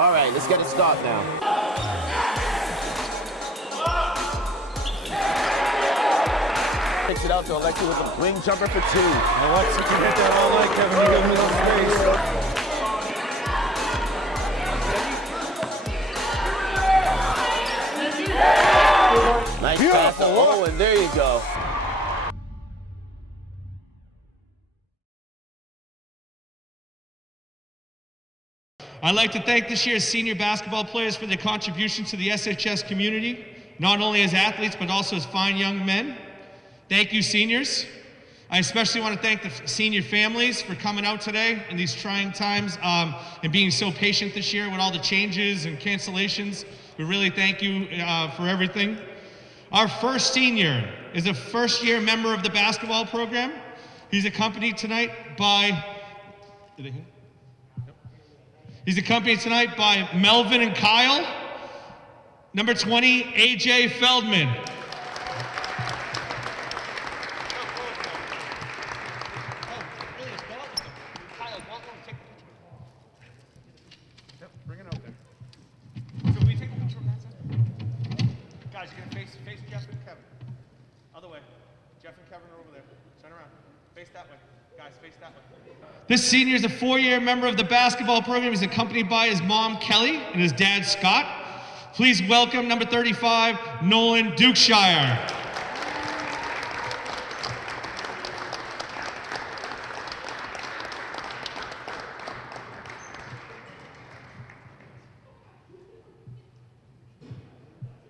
All right, let's get it stopped now. Takes it out to Alexi with a wing jumper for 2. Alexi can hit that all night, Kevin. You give him enough space. Nice pass to Owen, there you go. I'd like to thank this year's senior basketball players for their contributions to the SHS community, not only as athletes, but also as fine young men. Thank you, seniors. I especially want to thank the senior families for coming out today in these trying times and being so patient this year with all the changes and cancellations. We really thank you for everything. Our first senior is a first-year member of the basketball program. He's accompanied tonight by, Melvin and Kyle. Number 20, AJ Feldman. This senior is a 4-year member of the basketball program. He's accompanied by his mom, Kelly, and his dad, Scott. Please welcome number 35, Nolan Dukeshire.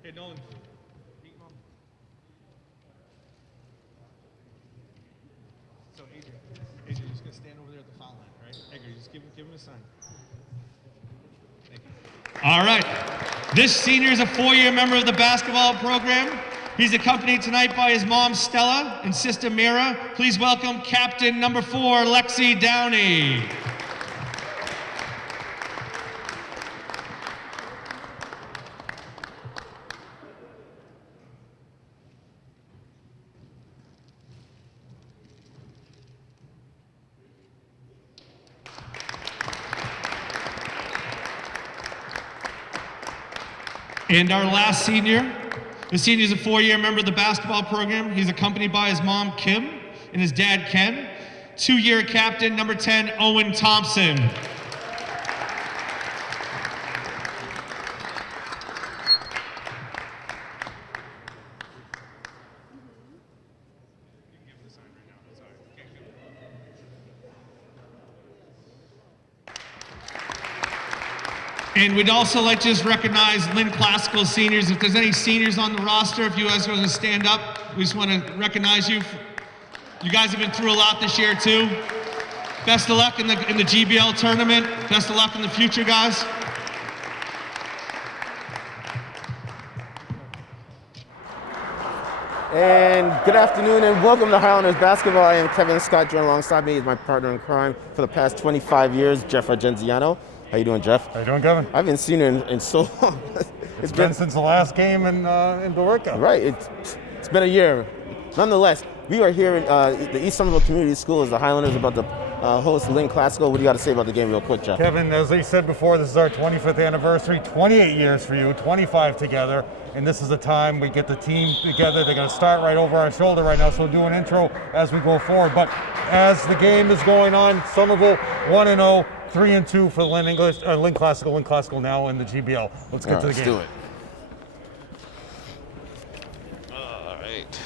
Hey, Nolan. Meet mom. So, Adrian, you're just going to stand over there at the foul line, right? Edgar, just give him a sign. Thank you. All right. This senior is a 4-year member of the basketball program. He's accompanied tonight by his mom, Stella, and sister, Mira. Please welcome captain number 4, Lexi Downey. And our last senior, the senior is a 4-year member of the basketball program. He's accompanied by his mom, Kim, and his dad, Ken. 2-year captain, number 10, Owen Thompson. And we'd also like to just recognize Lynn Classical seniors. If there's any seniors on the roster, if you guys are going to stand up, we just want to recognize you. You guys have been through a lot this year too. Best of luck in the GBL tournament. Best of luck in the future, guys. And good afternoon and welcome to Highlanders Basketball. I am Kevin Scott. Joined alongside me is my partner in crime for the past 25 years, Jeff Argenziano. How you doing, Jeff? How you doing, Kevin? I haven't seen you in so long. It's been since the last game in Billerica. Right, it's been a year. Nonetheless, we are here in the East Somerville Community School as the Highlanders about to host Lynn Classical. What do you got to say about the game real quick, Jeff? Kevin, as I said before, this is our 25th anniversary, 28 years for you, 25 together, and this is the time we get the team together. They're going to start right over our shoulder right now, so we'll do an intro as we go forward. But as the game is going on, Somerville 1-0, 3-2 for Lynn Classical now in the GBL. Let's get to the game. Let's do it. All right.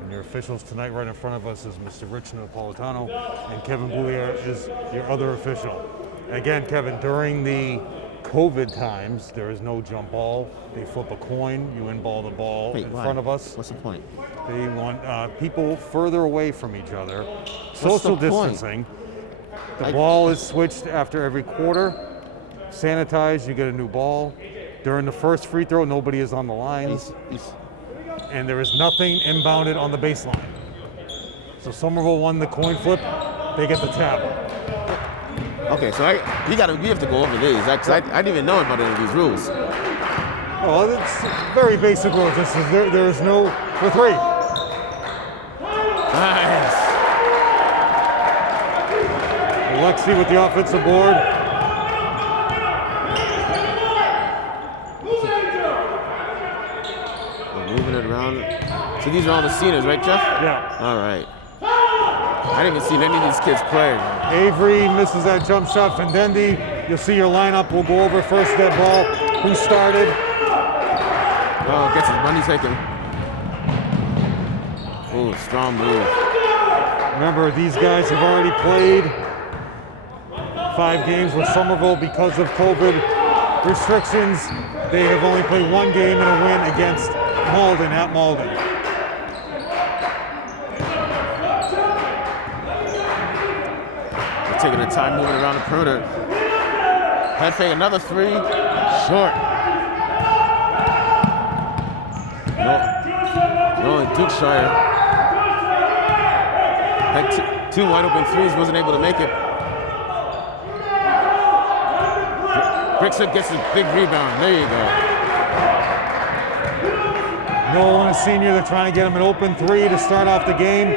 And your officials tonight right in front of us is Mr. Rich Napolitano, and Kevin Boulier is your other official. And again, Kevin, during the COVID times, there is no jump ball. They flip a coin, you in-ball the ball in front of us. What's the point? They want people further away from each other. Social distancing. The ball is switched after every quarter. Sanitized, you get a new ball. During the first free throw, nobody is on the line. And there is nothing inbounded on the baseline. So Somerville won the coin flip, they get the tap. Okay, so we have to go over these. I didn't even know about any of these rules. Well, it's very basic rules. There is no for 3. Nice. Alexi with the offensive board. So these are all the seniors, right, Jeff? Yeah. All right. I didn't even see any of these kids play. Avery misses that jump shot. Fendendi, you'll see your lineup. We'll go over first dead ball. Who started? Oh, gets his money taken. Ooh, strong move. Remember, these guys have already played 5 games with Somerville because of COVID restrictions. They have only played 1 game and a win against Malden at Malden. They're taking their time moving around the perimeter. Head fake, another 3. Short. No, Dukeshire. Like 2 wide open 3s, wasn't able to make it. Brickson gets a big rebound. There you go. Nolan, a senior, they're trying to get him an open 3 to start off the game.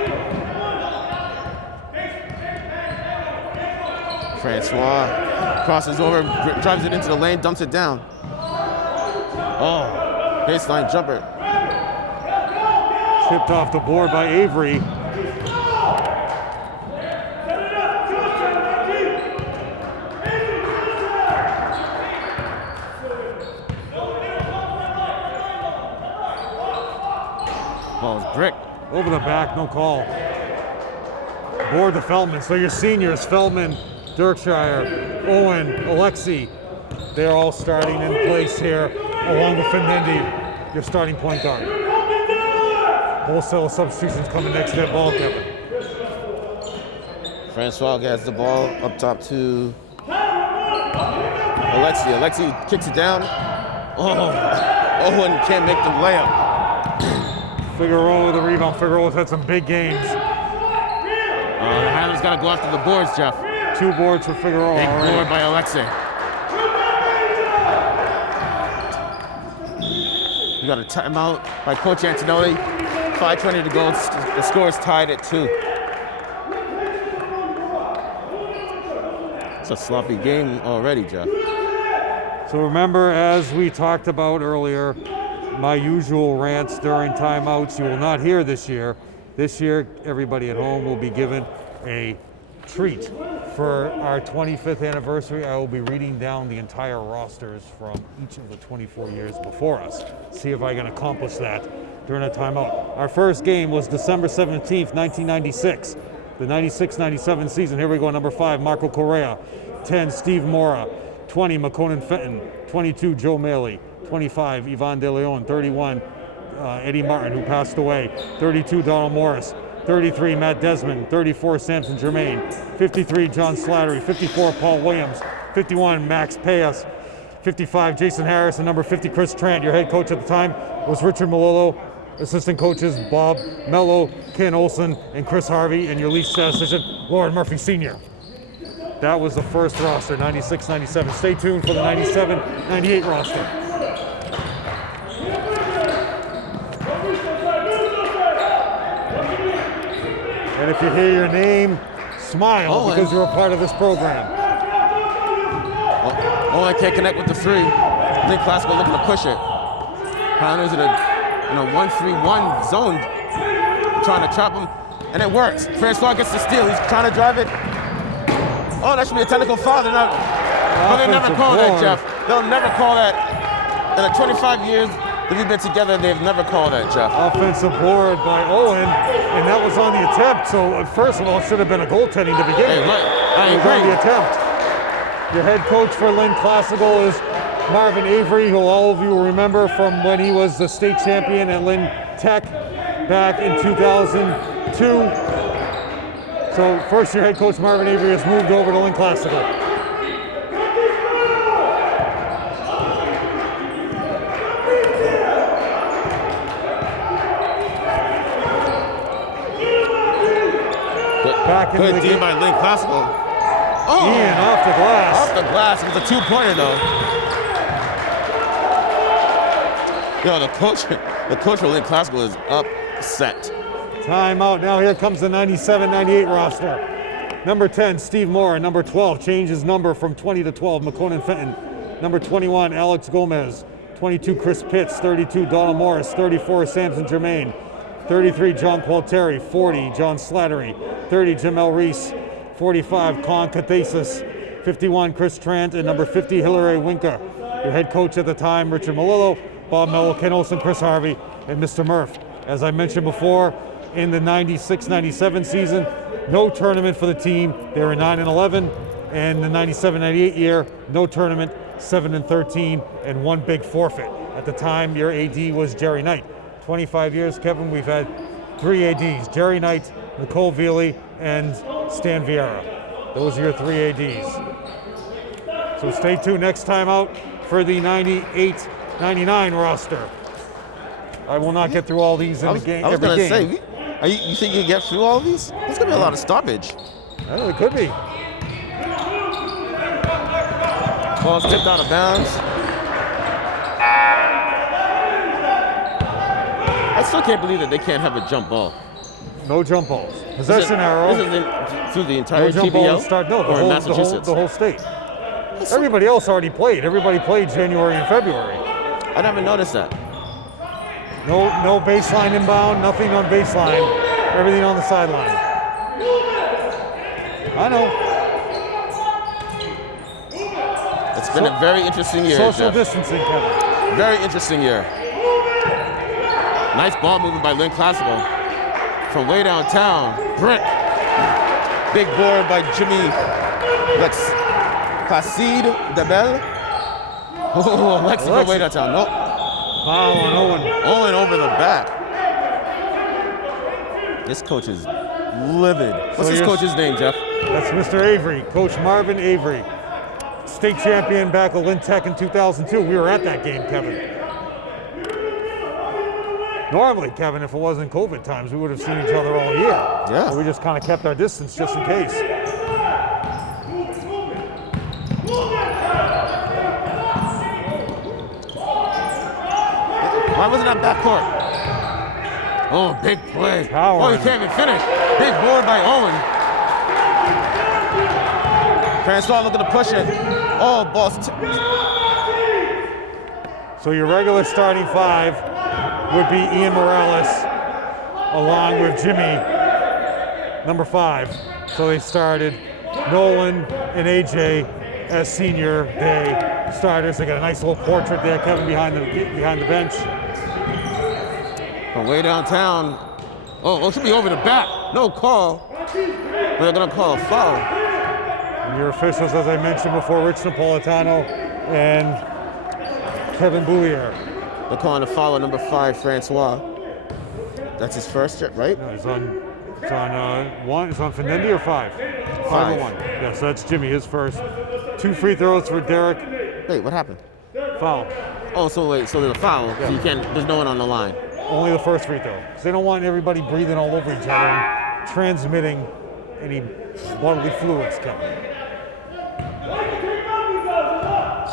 Francois crosses over, drives it into the lane, dumps it down. Oh, baseline jumper. Tipped off the board by Avery. Ball's brick. Over the back, no call. Board to Feldman. So your seniors, Feldman, Dirkshire, Owen, Alexi, they're all starting in place here, along with Fendendi, your starting point guard. Wholesale substitutions coming next to that ball, Kevin. Francois gets the ball up top to Alexi. Alexi kicks it down. Oh, Owen can't make the layup. Figueroa with the rebound. Figueroa's had some big games. The Highlanders got to go after the boards, Jeff. 2 boards for Figueroa Big already. board by Alexi. We got a timeout by Coach Antonelli. 5:20 to go. The score is tied at 2. It's a sloppy game already, Jeff. So remember, as we talked about earlier, my usual rants during timeouts you will not hear this year. This year, everybody at home will be given a treat. For our 25th anniversary, I will be reading down the entire rosters from each of the 24 years before us. See if I can accomplish that during a timeout. Our first game was December 17th, 1996. The 96-97 season. Here we go, number 5, Marco Correa. 10, Steve Mora. 20, McConan Fenton. 22, Joe Maley. 25, Yvonne De Leon. 31, Eddie Martin, who passed away. 32, Donald Morris. 33, Matt Desmond. 34, Samson Germain. 53, John Slattery. 54, Paul Williams. 51, Max Payas. 55, Jason Harris. And number 50, Chris Trant. Your head coach at the time was Richard Malolo. Assistant coaches, Bob Mello, Ken Olson, and Chris Harvey. And your lead statistician, Lauren Murphy Sr. That was the first roster, 96-97. Stay tuned for the 97-98 roster. And if you hear your name, smile because you're a part of this program. Oh, I can't connect with the 3. Lynn Classical looking to push it. Highlanders in a 1-3-1 zone, trying to trap him, and it works. Francois gets the steal. He's trying to drive it. Oh, that should be a technical foul. They'll never call that, Jeff. They'll never call that. In the 25 years that we've been together, they've never called that, Jeff. Offensive board by Owen, and that was on the attempt. So first of all, it should have been a goaltending to begin with. I agree. On the attempt. Your head coach for Lynn Classical is Marvin Avery, who all of you will remember from when he was the state champion at Lynn Tech back in 2002. So first year head coach Marvin Avery has moved over to Lynn Classical. Back into the game by Lynn Classical. Oh, Ian off the glass. Off the glass. It was a 2-pointer though. Yo, the coach for Lynn Classical is upset. Timeout. Now here comes the 97-98 roster. Number 10, Steve Moore. Number 12, changes number from 20 to 12, McConan Fenton. Number 21, Alex Gomez. 22, Chris Pitts. 32, Donald Morris. 34, Samson Germain. 33, John Qualteri. 40, John Slattery. 30, Jamel Reese. 45, Con Cathesis. 51, Chris Trant. And number 50, Hilary Winka. Your head coach at the time, Richard Malillo, Bob Mello, Ken Olson, Chris Harvey, and Mr. Murph. As I mentioned before, in the 96-97 season, no tournament for the team. They were 9-11. And the 97-98 year, no tournament, 7-13, and one big forfeit. At the time, your AD was Jerry Knight. 25 years, Kevin, we've had 3 ADs, Jerry Knight, Nicole Veely, and Stan Vieira. Those are your 3 ADs. So stay tuned next time out for the 98-99 roster. I will not get through all these in the game. I was going to say, you think you can get through all of these? There's going to be a lot of stoppage. Well, it could be. Ball tipped out of bounds. I still can't believe that they can't have a jump ball. No jump balls. Possession arrow. This is through the entire no jump GBL ball to start. No, or in Massachusetts? The whole state. Everybody else already played. Everybody played January and February. I never noticed that. No baseline inbound, nothing on baseline. Everything on the sideline. I know. It's been a very interesting year, Social Jeff. distancing, Kevin. Very interesting year. Nice ball movement by Lynn Classical. From way downtown, Brick. Big board by Jimmy Placide Debel. Oh, Alexi from way downtown. Nope. Foul on Owen. Owen over the back. This coach is livid. What's this coach's name, Jeff? That's Mr. Avery, Coach Marvin Avery. State champion back at Lynn Tech in 2002. We were at that game, Kevin. Normally, Kevin, if it wasn't COVID times, we would have seen each other all year. Yeah. So we just kind of kept our distance just in case. Why wasn't that backcourt? Oh, big play. Power. Oh, he can't even finish. Big board by Owen. Francois looking to push it. Oh, ball. So your regular starting 5 would be Ian Morales, along with Jimmy, number 5. So they started Nolan and AJ as senior day starters. They got a nice little portrait there, Kevin, behind the bench. From way downtown. Oh, should be over the back. No call. But they're gonna call a foul. And your officials, as I mentioned before, Rich Napolitano and Kevin Boulier. They're calling a foul on number 5, Francois. That's his first, right? No, it's on 1. It's on Fenendi or 5? 5. 1. Yes, that's Jimmy, his first. 2 free throws for Derek. Wait, what happened? Foul. Oh, so there's a foul. Yeah. So you can't. There's no one on the line. Only the first free throw. Because they don't want everybody breathing all over each other and transmitting any bodily fluids, Kevin.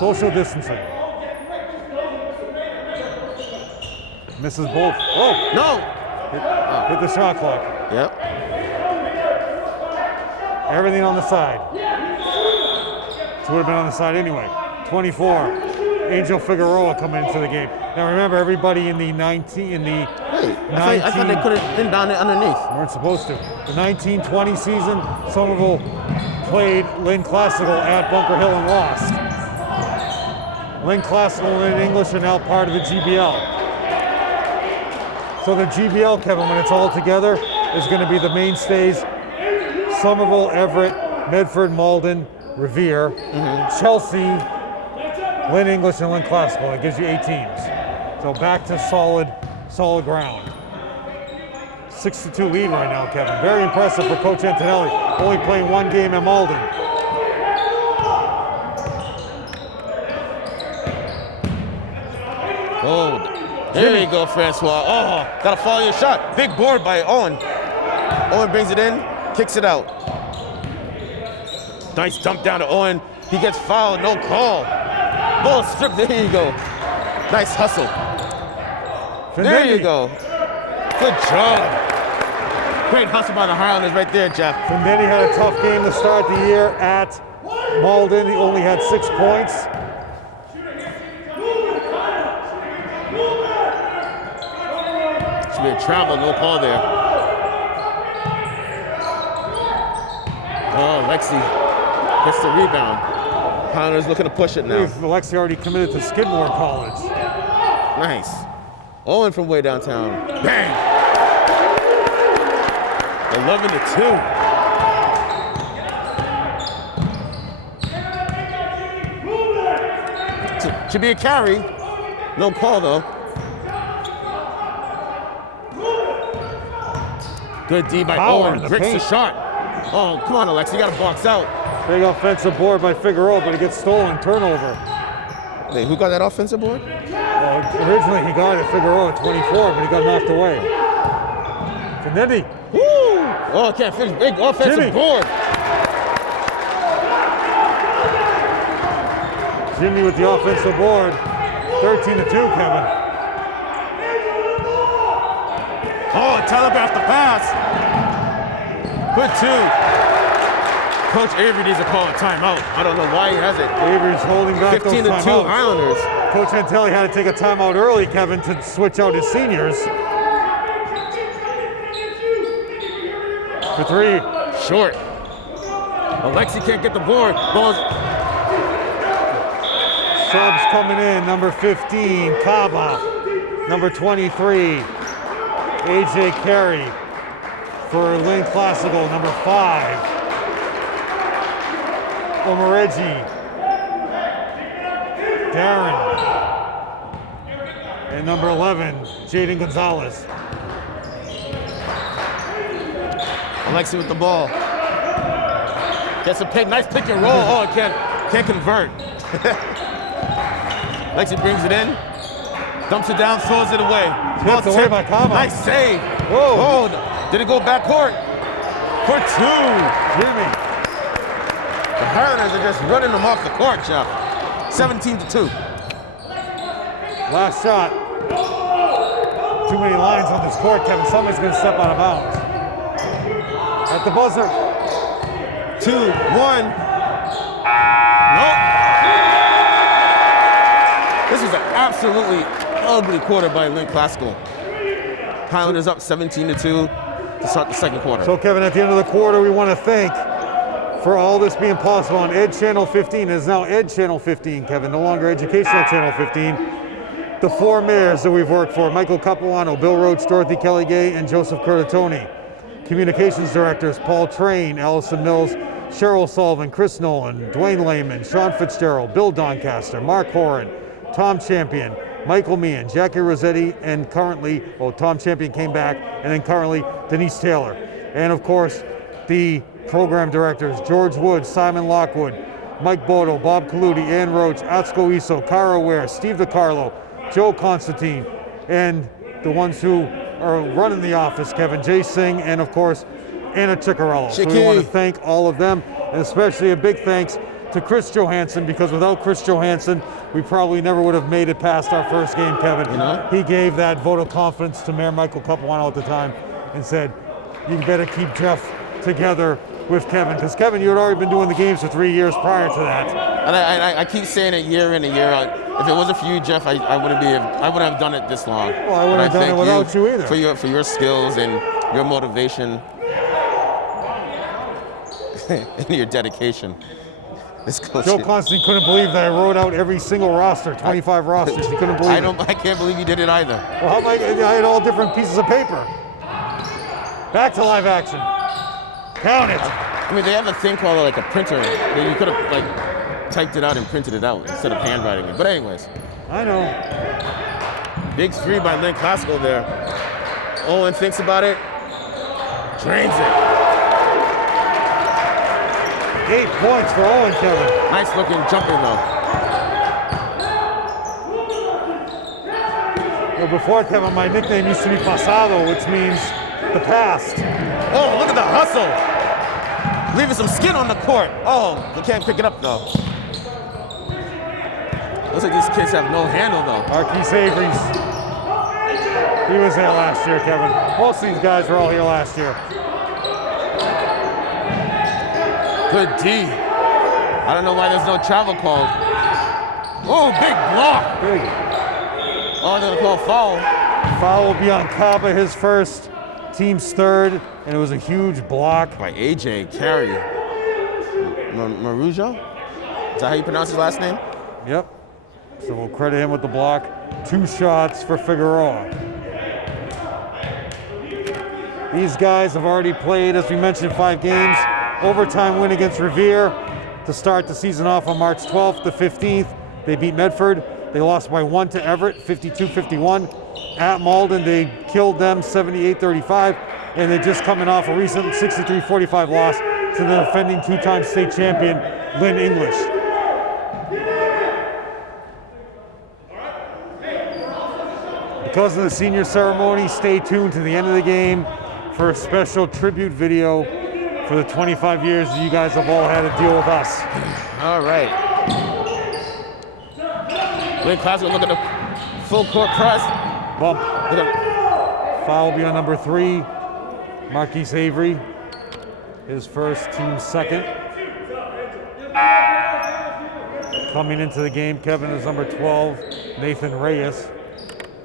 Social distancing. Misses both. Oh! No. Hit the shot clock. Yep. Everything on the side. So would have been on the side anyway. 24. Angel Figueroa coming into the game. Now remember, everybody in the 19 in the Wait, I thought they could have been down there underneath. weren't supposed to. The 1920 season, Somerville played Lynn Classical at Bunker Hill and lost. Lynn Classical and Lynn English are now part of the GBL. So the GBL, Kevin, when it's all together, is going to be the mainstays: Somerville, Everett, Medford, Malden, Revere, Chelsea, Lynn English, and Lynn Classical. That gives you 8 teams. So back to solid ground. 6-2 lead right now, Kevin. Very impressive for Coach Antonelli. Only playing 1 game at Malden. Oh, there you go, Francois. Oh, gotta follow your shot. Big board by Owen. Owen brings it in, kicks it out. Nice dump down to Owen. He gets fouled, no call. Ball stripped, there you go. Nice hustle. There you go. Good job. Great hustle by the Highlanders right there, Jeff. Findetti had a tough game to start the year at Malden. He only had 6 points. Should be a travel, no call there. Oh, Lexi gets the rebound. Highlanders looking to push it I now. believe Alexi already committed to Skidmore College. Nice. Owen from way downtown. Bang! 11-2. Should be a carry. No call though. Good D by Power in Owen. the Bricks the paint. shot. Oh, come on, Alex. You got to box out. Big offensive board by Figueroa, but it gets stolen. Turnover. Wait, who got that offensive board? Well, originally he got it Figueroa at 24, but he got knocked away. Finetti. Woo! Oh, can't finish. Big offensive Jimmy. board. Jimmy with the offensive board. 13-2, Kevin. Oh, telegraphed the pass. Good two. Coach Avery needs to call a timeout. I don't know why he has it. Avery's holding back those 15-2 timeouts. Highlanders. Coach Antelli had to take a timeout early, Kevin, to switch out his seniors. For three. Short. Alexi can't get the board. Ball's Subs coming in, number 15, Kaba. Number 23, AJ Carey. For Lynn Classical, number 5, Omaregi. Darren. And number 11, Jaden Gonzalez. Alexi with the ball. Gets a pick, nice pick and roll. Oh, it can't convert. Alexi brings it in, dumps it down, throws it away. Tipped away by Kaba. Nice save. Whoa. Oh, did it go back court? For two. Jimmy. The Highlanders are just running them off the court, Jeff. 17-2. Last shot. Too many lines on this court, Kevin. Somebody's going to step out of bounds. At the buzzer. 2-1. Nope. This was an absolutely ugly quarter by Lynn Classical. Highlanders up 17-2 to start the second quarter. So, Kevin, at the end of the quarter, we want to thank for all this being possible on Ed Channel 15. It is now Ed Channel 15, Kevin, no longer Educational Channel 15. The 4 mayors that we've worked for, Michael Capuano, Bill Roach, Dorothy Kelly Gay, and Joseph Curtatone. Communications directors, Paul Train, Allison Mills, Cheryl Sullivan, Chris Nolan, Dwayne Lehman, Sean Fitzgerald, Bill Doncaster, Mark Horan, Tom Champion, Michael Meehan, Jackie Rossetti, and currently, Tom Champion came back, and then currently Denise Taylor. And of course, the program directors, George Wood, Simon Lockwood, Mike Bodo, Bob Kaludi, Ann Roach, Atsuko Iso, Cara Ware, Steve DiCarlo, Joe Constantine, and the ones who are running the office, Kevin, Jay Singh, and of course, Anna Ciccarello. So we want to thank all of them, and especially a big thanks to Chris Johansson, because without Chris Johansson, we probably never would have made it past our first game, Kevin. You know? He gave that vote of confidence to Mayor Michael Capuano at the time and said, you better keep Jeff together with Kevin, because Kevin, you had already been doing the games for 3 years prior to that. And I keep saying it year in and year out. If it wasn't for you, Jeff, I wouldn't have done it this long. Well, I wouldn't have done it without you either. For your skills and your motivation and your dedication. Joe Constantine couldn't believe that I wrote out every single roster, 25 rosters. He couldn't believe it. I can't believe you did it either. Well, how am I had all different pieces of paper. Back to live action. Count it. I mean, they have a thing called like a printer. You could have like typed it out and printed it out instead of handwriting it. But anyways. I know. Big 3 by Lynn Classical there. Owen thinks about it. Drains it. 8 points for Owen, Kevin. Nice looking jumping though. Well, before, Kevin, my nickname used to be Pasado, which means the past. Oh, look at the hustle. Leaving some skin on the court. Oh, they can't pick it up though. Looks like these kids have no handle though. Marquis Avery's. He was there last year, Kevin. Most of these guys were all here last year. Good D. I don't know why there's no travel called. Oh, big block. Big. Oh, they're gonna call foul. Foul will be on Kaba, his first, team's third, and it was a huge block. By AJ Carey. Marujo? Is that how you pronounce his last name? Yep. So we'll credit him with the block. 2 shots for Figueroa. These guys have already played, as we mentioned, 5 games. Overtime win against Revere to start the season off on March 12th. The 15th, they beat Medford. They lost by 1 to Everett, 52-51. At Malden, they killed them 78-35. And they're just coming off a recent 63-45 loss to the defending 2-time state champion, Lynn English. Because of the senior ceremony, stay tuned to the end of the game for a special tribute video for the 25 years that you guys have all had to deal with us. All right. Lynn Classical look at the full court press. Bump. Foul will be on number 3, Marquise Avery. His first, team second. Coming into the game, Kevin, is number 12, Nathan Reyes.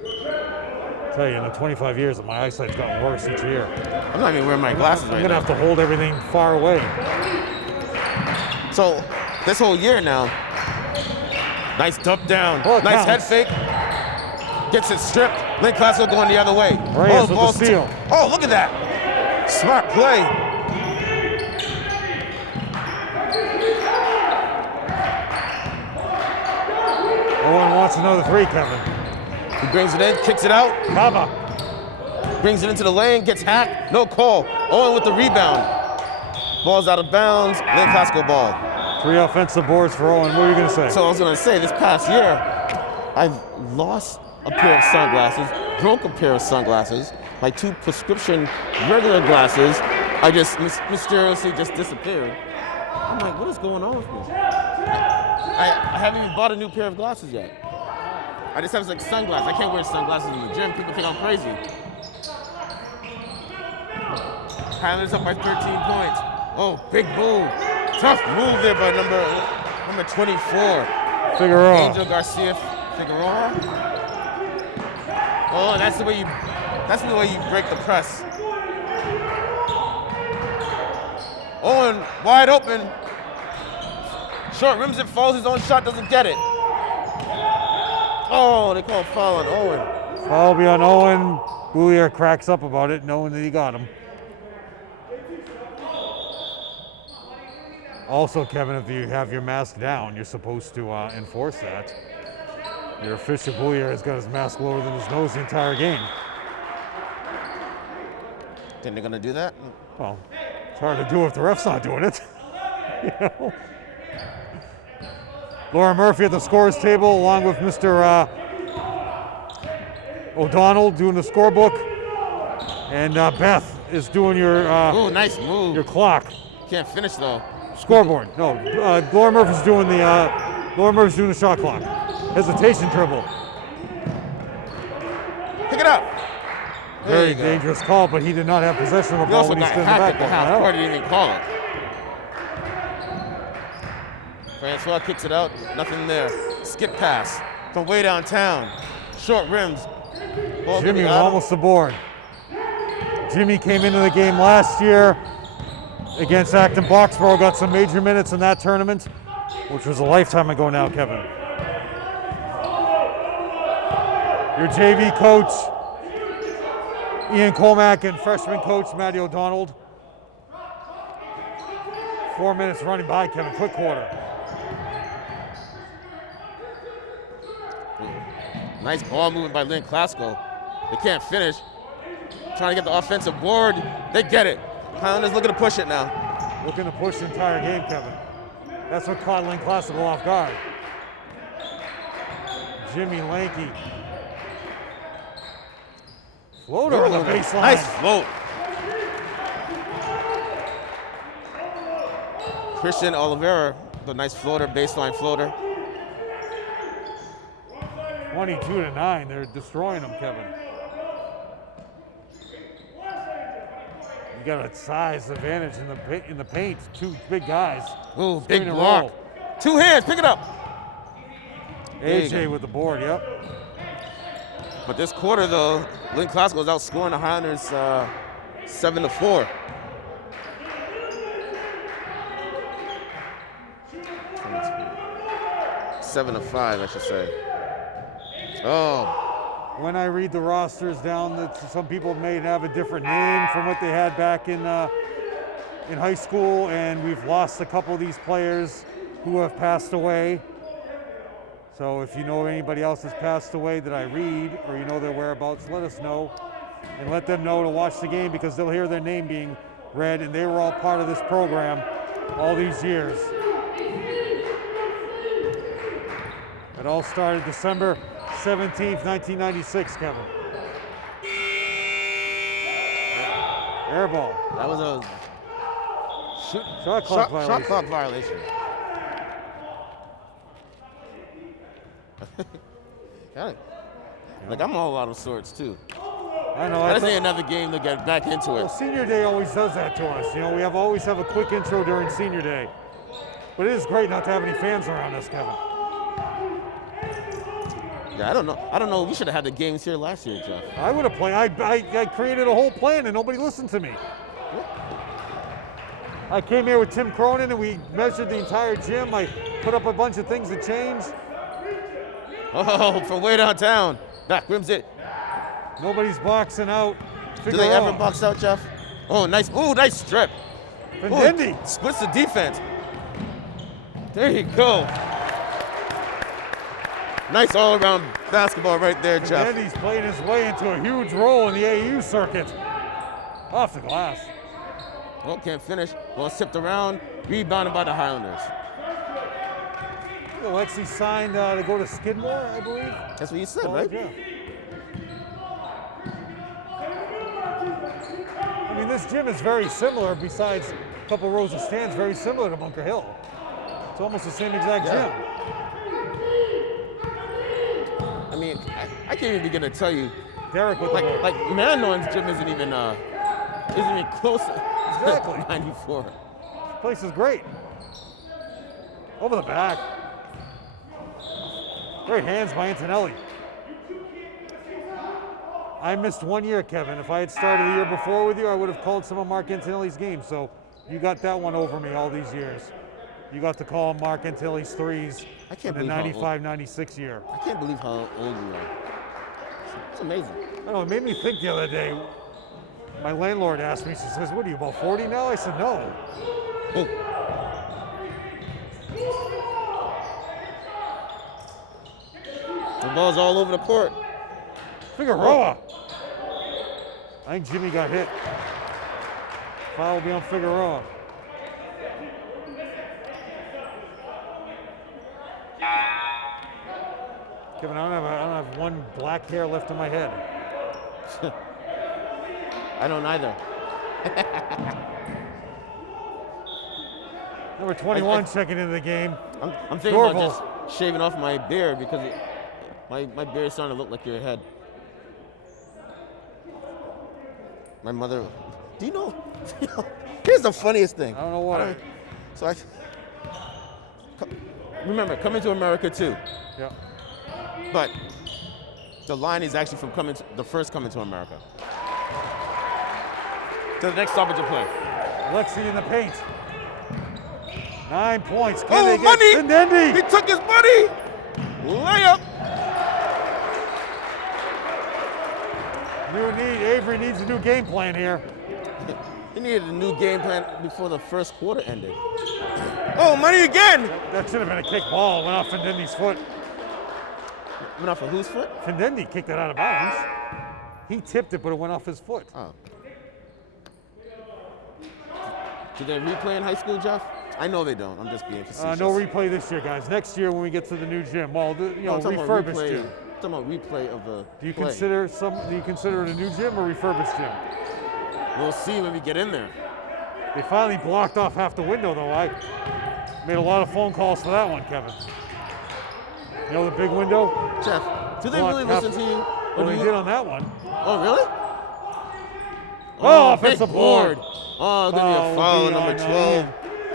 I tell you, in the 25 years, my eyesight's gotten worse each year. I'm not even wearing my glasses right now. I'm gonna have to hold everything far away. So, this whole year now, nice dump down, Oh, nice counts. head fake, gets it stripped. Lynn Classical going the other way. Reyes with the ball's steal. Oh, look at that. Smart play. Owen wants another 3, Kevin. He brings it in, kicks it out, Kaba. brings it into the lane, gets hacked, no call. Owen with the rebound. Ball's out of bounds, Lynn Classical ball. 3 offensive boards for Owen. What are you gonna say? So I was gonna say, this past year, I've lost a pair of sunglasses, broke a pair of sunglasses, my 2 prescription regular glasses, I just mysteriously just disappeared. I'm like, what is going on with me? I haven't even bought a new pair of glasses yet. I just have like sunglasses. I can't wear sunglasses in the gym. People think I'm crazy. Highlanders up by 13 points. Oh, big move. Tough move there by number 24. Figueroa. Angel Garcia Figueroa. Oh, that's the way you break the press. Owen wide open. Short rims it, falls his own shot, doesn't get it. Oh, they call a foul on Owen. Foul will be on Owen. Boulier cracks up about it, knowing that he got him. Also, Kevin, if you have your mask down, you're supposed to enforce that. Your official Boulier has got his mask lower than his nose the entire game. Think they're gonna do that? Well, it's hard to do if the ref's not doing it. You know? Laura Murphy at the scores table, along with Mr. O'Donnell doing the scorebook, and Beth is doing your Ooh, nice move. your clock Can't finish though. scoreboard. No, Laura Murphy's doing the shot clock. Hesitation dribble. Pick it up. There Very you go. dangerous call, but he did not have possession of the He ball also when he got stood in the hacked back. at the half court. He didn't even call it. Francois kicks it out. Nothing there. Skip pass from way downtown. Short rims. Ball Jimmy coming was out. almost aboard. Jimmy came into the game last year against Acton Boxborough, got some major minutes in that tournament, which was a lifetime ago now, Kevin. Your JV coach, Ian Colmack, and freshman coach, Matty O'Donnell. 4 minutes running by, Kevin, quick quarter. Nice ball movement by Lynn Classical. They can't finish. Trying to get the offensive board. They get it. Highlanders looking to push it now. Looking to push the entire game, Kevin. That's what caught Lynn Classical off guard. Jimmy Lanky. Floater on the baseline. Nice float. Christian Oliveira, the nice floater, baseline floater. 22-9. They're destroying them, Kevin. You got a size advantage in the paint. 2 big guys. Ooh, Screen big and block. roll. 2 hands, pick it up. There you AJ go. with the board, yep. But this quarter, though, Lynn Classical is outscoring the Highlanders 7-4. Seven to 5, I should say. Oh. When I read the rosters down, that some people may have a different name from what they had back in high school, and we've lost a couple of these players who have passed away. So if you know anybody else has passed away that I read, or you know their whereabouts, let us know, and let them know to watch the game, because they'll hear their name being read, and they were all part of this program all these years. It all started December 17th, 1996, Kevin. Air ball. That was a shot clock violation. Shot clock violation. Like, I'm all out of sorts, too. I know. I just need another game to get back into it. Well, Senior Day always does that to us. You know, we always have a quick intro during Senior Day. But it is great not to have any fans around us, Kevin. Yeah, I don't know. We should have had the games here last year, Jeff. I would have played. I created a whole plan and nobody listened to me. I came here with Tim Cronin and we measured the entire gym. I put up a bunch of things to change. Oh, from way downtown. Back rims it. Nobody's boxing out. Do they ever box out, Jeff? Oh, nice. Ooh, nice strip. Findendi splits the defense. There you go. Nice all-around basketball right there, Jeff. Findendi's playing his way into a huge role in the AAU circuit. Off the glass. Oh, can't finish. Ball tipped around. Rebounded by the Highlanders. Alexi signed to go to Skidmore, I believe. That's what you said, right? Yeah. I mean, this gym is very similar, besides a couple rows of stands, very similar to Bunker Hill. It's almost the same exact gym. I mean, I can't even begin to tell you. Derek with like the Manon's gym isn't even close. Exactly. 94. This place is great. Over the back. Great hands by Antonelli. I missed 1 year, Kevin. If I had started the year before with you, I would have called some of Mark Antonelli's games. So you got that one over me all these years. You got to call Mark Antonelli's threes in the 95-96 year. I can't believe how old you are. It's amazing. I know, it made me think the other day. My landlord asked me, she says, what are you, about 40 now? I said, no. Oh. The ball's all over the court. Figueroa. I think Jimmy got hit. Foul will be on Figueroa. Kevin, I don't have one black hair left in my head. I don't either. Number 21 checking into the game. I'm thinking about just shaving off my beard because my beard is starting to look like your head. My mother, do you know? Here's the funniest thing. I don't know what. Remember, coming to America too. Yeah. But the line is actually from the first coming to America. To the next stoppage of play. Alexi in the paint. 9 points. Can they money! Findendi? He took his money! Layup! Avery needs a new game plan here. He needed a new game plan before the first quarter ended. Oh, money again! That should have been a kick ball. Went off Findendi's foot. Went off of whose foot? Findendi kicked it out of bounds. He tipped it, but it went off his foot. Oh. Do they replay in high school, Jeff? I know they don't. I'm just being facetious. No replay this year, guys. Next year when we get to the new gym, refurbished gym. I'm talking about replay of the Do you play. consider it a new gym or refurbished gym? We'll see when we get in there. They finally blocked off half the window, though. I made a lot of phone calls for that one, Kevin. You know the big window? Jeff, do they really listen to you? Well, they did on that one. Oh, really? Oh, offensive board. Oh, give me a foul on number 12,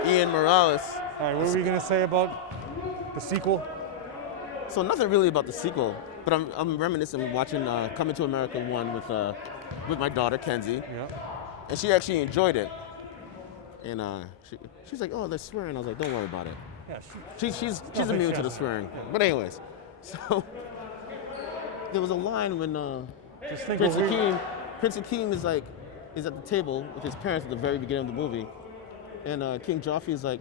Ian Morales. All right, what were we going to say about the sequel? So nothing really about the sequel, but I'm reminiscing watching Coming to America 1 with my daughter Kenzie, Yeah. and she actually enjoyed it. And she's like, "Oh, they're swearing." I was like, "Don't worry about it. Yeah. She's No, immune to she the hasn't. swearing." But anyways, so there was a line when Just think Prince what we- Akeem is at the table with his parents at the very beginning of the movie, and King Joffrey is like,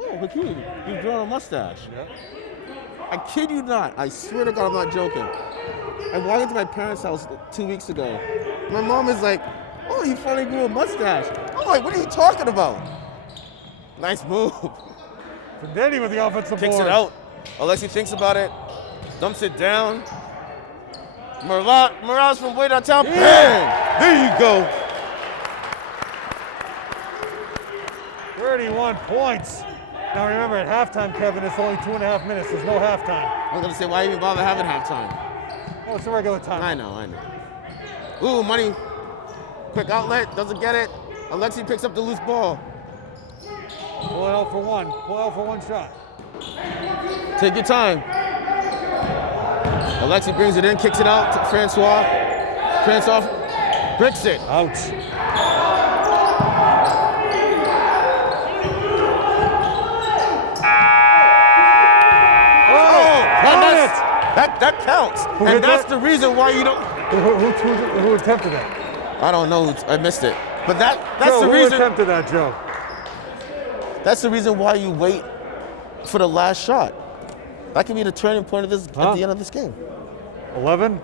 "Oh, Hakeem, you've grown a mustache." Yeah. I kid you not. I swear to God, I'm not joking. I walked into my parents' house 2 weeks ago. My mom is like, "Oh, you finally grew a mustache." I'm like, "What are you talking about?" Nice move. Fidetti with the offensive Kicks board. it out. Alexi thinks about it, dumps it down. Morales from way downtown. Yeah. Bang! There you go. 31 points. Now remember, at halftime, Kevin, it's only 2.5 minutes. There's no halftime. I was gonna say, why even bother having halftime? Oh, it's a regular time. I know. Ooh, money. Quick outlet, doesn't get it. Alexi picks up the loose ball. Pull it out for one. Pull it out for one shot. Take your time. Alexi brings it in, kicks it out to Francois. Francois bricks it. Ouch. That counts. Who And hit that's that? the reason why you don't. Who attempted that? I don't know. I missed it. But that's Joe, the who reason. attempted that, Joe? That's the reason why you wait for the last shot. That could be the turning point of this Huh? at the end of this game. 11?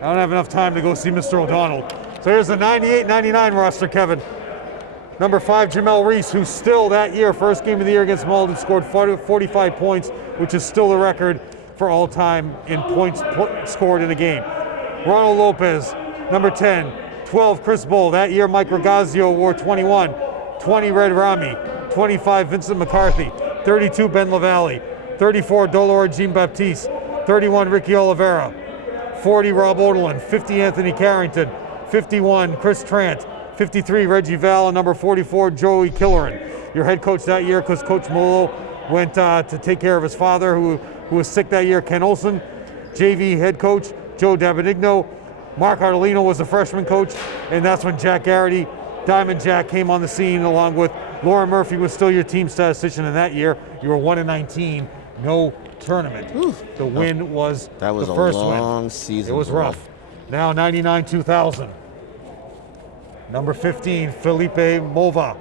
I don't have enough time to go see Mr. O'Donnell. So here's the 98-99 roster, Kevin. Number 5, Jamel Reese, who still that year, first game of the year against Malden, scored 45 points, which is still the record for all time in points scored in a game. Ronald Lopez, number 10. 12, Chris Bull. That year, Mike Ragazio wore 21. 20, Red Rami. 25, Vincent McCarthy. 32, Ben LaValle. 34, Dolor Jean Baptiste. 31, Ricky Oliveira. 40, Rob Odelin. 50, Anthony Carrington. 51, Chris Trant. 53, Reggie Val. And number 44, Joey Killeran. Your head coach that year, because Coach Malolo went to take care of his father, who was sick that year, Ken Olson. JV head coach, Joe Dabenigno. Mark Artolino was the freshman coach, and that's when Jack Garrity, Diamond Jack, came on the scene, along with Lauren Murphy was still your team statistician in that year. You were 1-19, no tournament. The win was That was the a first long win. season. It was bro. rough. Now 99-2000. Number 15, Felipe Mova.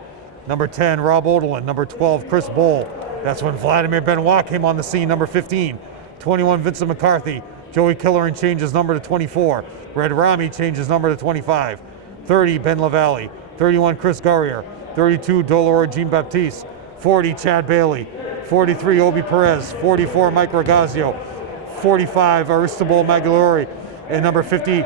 Number 10, Rob Odelin. Number 12, Chris Bull. That's when Vladimir Benoit came on the scene, number 15. 21, Vincent McCarthy. Joey Killeran changed his number to 24. Red Rami changed his number to 25. 30, Ben LaValle. 31, Chris Gurrier. 32, Dolor Jean Baptiste. 40, Chad Bailey. 43, Obi Perez. 44, Mike Ragazio. 45, Aristobal Magaluri. And number 50,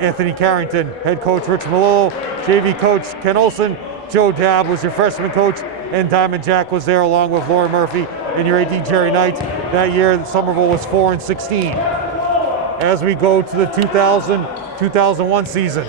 Anthony Carrington. Head coach Rich Malolo. JV coach Ken Olson. Joe Dabb was your freshman coach, and Diamond Jack was there along with Lauren Murphy and your AD Jerry Knight. That year, Somerville was 4-16. As we go to the 2000-2001 season.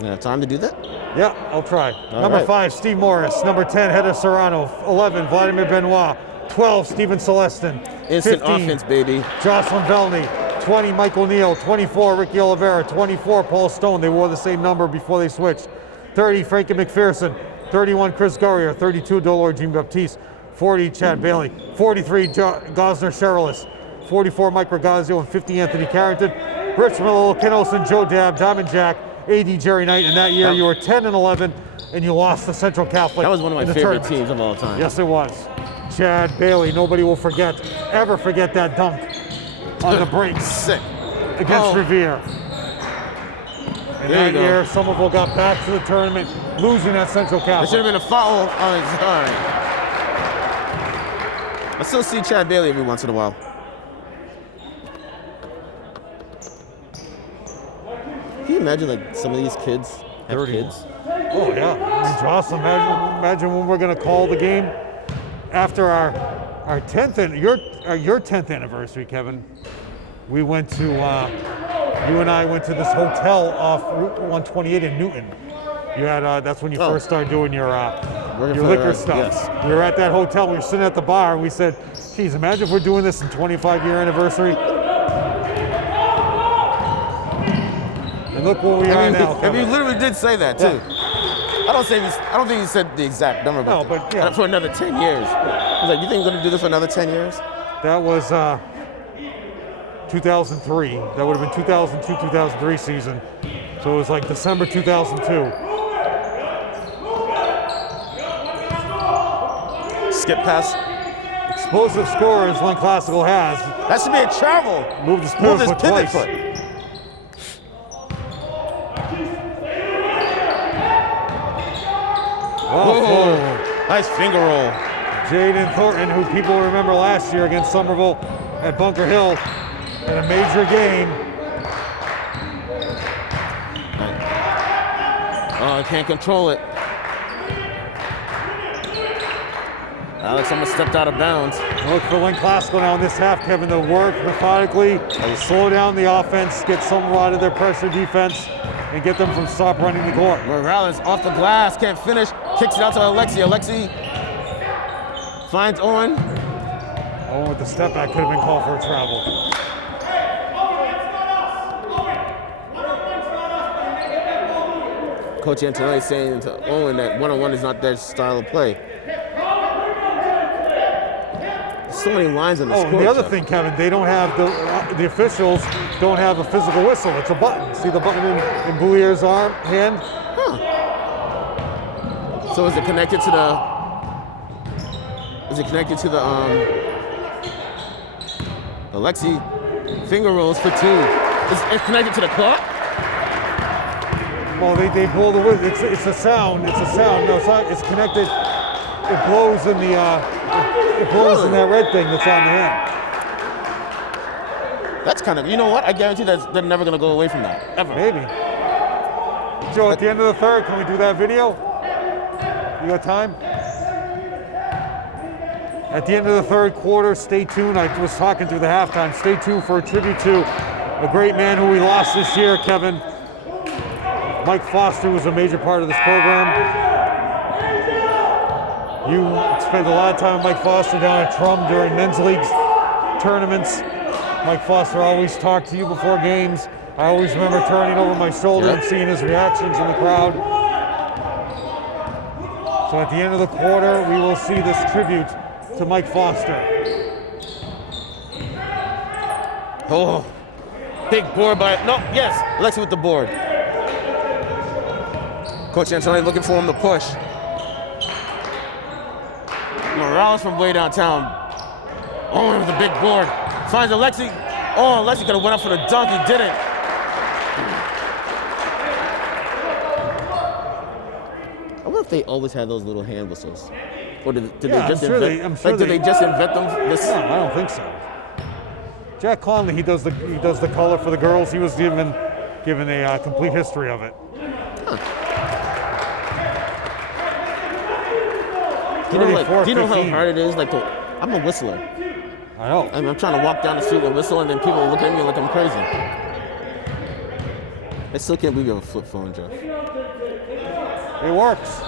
You have time to do that? Yeah, I'll try. All Number right. 5, Steve Morris. Number 10, Hedda Serrano. 11, Vladimir Benoit. 12, Stephen Celestin. Instant 15, offense, baby. Jocelyn Velney. 20, Michael Neal. 24, Ricky Oliveira. 24, Paul Stone. They wore the same number before they switched. 30, Frankie McPherson. 31, Chris Gurrier. 32, Dolor Jean Baptiste. 40, Chad Bailey. 43, Gosner Sherelis. 44, Mike Ragazio. And 50, Anthony Carrington. Rich Malolo, Ken Olson, Joe Dabb, Diamond Jack, AD Jerry Knight. And that year you were 10-11, and you lost to Central Catholic. That was one of my in the favorite tournament. teams of all time. Yes, it was. Chad Bailey. Nobody will ever forget that dunk on the break Sick. against Revere. And There that you go. year, Somerville got back to the tournament, losing at Central There Catholic. should have been a foul. Oh, it's all right. I still see Chad Bailey every once in a while. Can you imagine like some of these kids have 30. kids? Oh yeah, I mean, Jocelyn, imagine when we're going to call the game after our 10th and your 10th anniversary, Kevin. We went to you and I went to this hotel off Route 128 in Newton. You had that's when you Oh. first started doing your your liquor stuff. Yes. We were at that hotel, we were sitting at the bar, and we said, geez, imagine if we're doing this in 25-year anniversary. And look where we are now. And you literally did say that too. Yeah. I don't think he said the exact number, No, but yeah. for another 10 years. He's like, you think you're gonna do this for another 10 years? That was 2003. That would have been 2002, 2003 season. So it was like December 2002. Skip pass. Explosive scorers Lynn Classical has. That should be a travel. Moved his pivot foot twice. Whoa. Nice finger roll. Jaden Thornton, who people remember last year against Somerville at Bunker Hill in a major game. Oh, I can't control it. Alex almost stepped out of bounds. Look for Lynn Classical now in this half, Kevin, to work methodically, slow down the offense, get some out of their pressure defense, and get them from stop running the court. Morales off the glass, can't finish, kicks it out to Alexi. Alexi finds Owen. Owen with the step back could have been called for a travel. Coach Antonelli saying to Owen that one-on-one is not their style of play. So many lines on the score. And the other thing, Kevin, they don't have the officials don't have a physical whistle. It's a button. See the button in Boulier's hand? Huh. So is it connected to the? Is it connected to the Alexi finger rolls for two? It's connected to the clock? Well, they blow the whistle. It's a sound. It's a sound. No, it's not. It's connected. It blows in the. It blows in that red thing that's on the hand. That's kind of, you know what? I guarantee that they're never going to go away from that, ever. Maybe. Joe, at the end of the third, can we do that video? You got time? At the end of the third quarter, stay tuned. I was talking through the halftime. Stay tuned for a tribute to a great man who we lost this year, Kevin. Mike Foster was a major part of this program. You spent a lot of time with Mike Foster down at Trum during men's leagues tournaments. Mike Foster always talked to you before games. I always remember turning over my shoulder and seeing his reactions in the crowd. So at the end of the quarter, we will see this tribute to Mike Foster. Oh, big board by, no, yes, Alexi with the board. Coach Antonelli looking for him to push. Morales from way downtown. Owen with a big board. Finds Alexi. Oh, Alexi could have went up for the dunk. He didn't. I wonder if they always had those little hand whistles. Or did they just invent? Did they just invent them? No, I don't think so. Jack Conley, he does the color for the girls. He was given a complete history of it. Huh. Do you know how hard it is? Like, I'm a whistler. I know. I'm trying to walk down the street and whistle, and then people look at me like I'm crazy. I still can't believe you have a flip phone, Jeff. It works.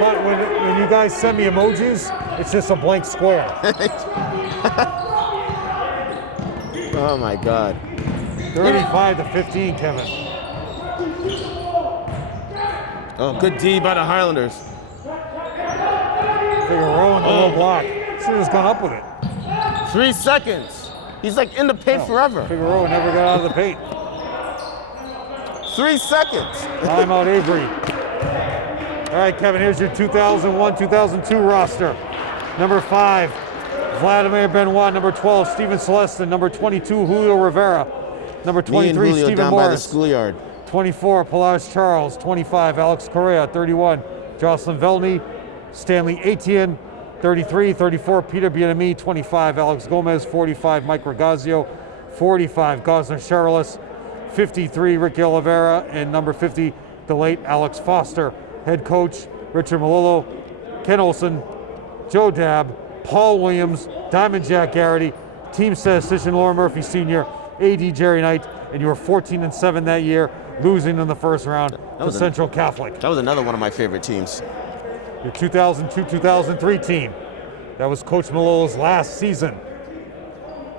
But when you guys send me emojis, it's just a blank square. Oh my God. 35-15, Kevin. Oh, good D by the Highlanders. Figueroa in the low block. Should have gone up with it. 3 seconds. He's like in the paint forever. Figueroa never got out of the paint. 3 seconds. Timeout, Avery. All right, Kevin, here's your 2001-2002 roster. Number 5, Vladimir Benoit. Number 12, Steven Celestin. Number 22, Julio Rivera. Number 23, Stephen down Morris. by the schoolyard. 24, Polaris Charles. 25, Alex Correa. 31, Jocelyn Velney. Stanley Etienne. 33, 34, Peter Bienami. 25, Alex Gomez. 45, Mike Regazio. 45, Gosner Charles. 53, Ricky Oliveira. And number 50, the late Alex Foster. Head coach, Richard Malolo. Ken Olson. Joe Dabb. Paul Williams. Diamond Jack Garrity. Team statistician Laura Murphy Sr. AD Jerry Knight. And you were 14-7 that year. losing in the first round to Central Catholic. That was another one of my favorite teams. Your 2002-2003 team. That was Coach Malolo's last season.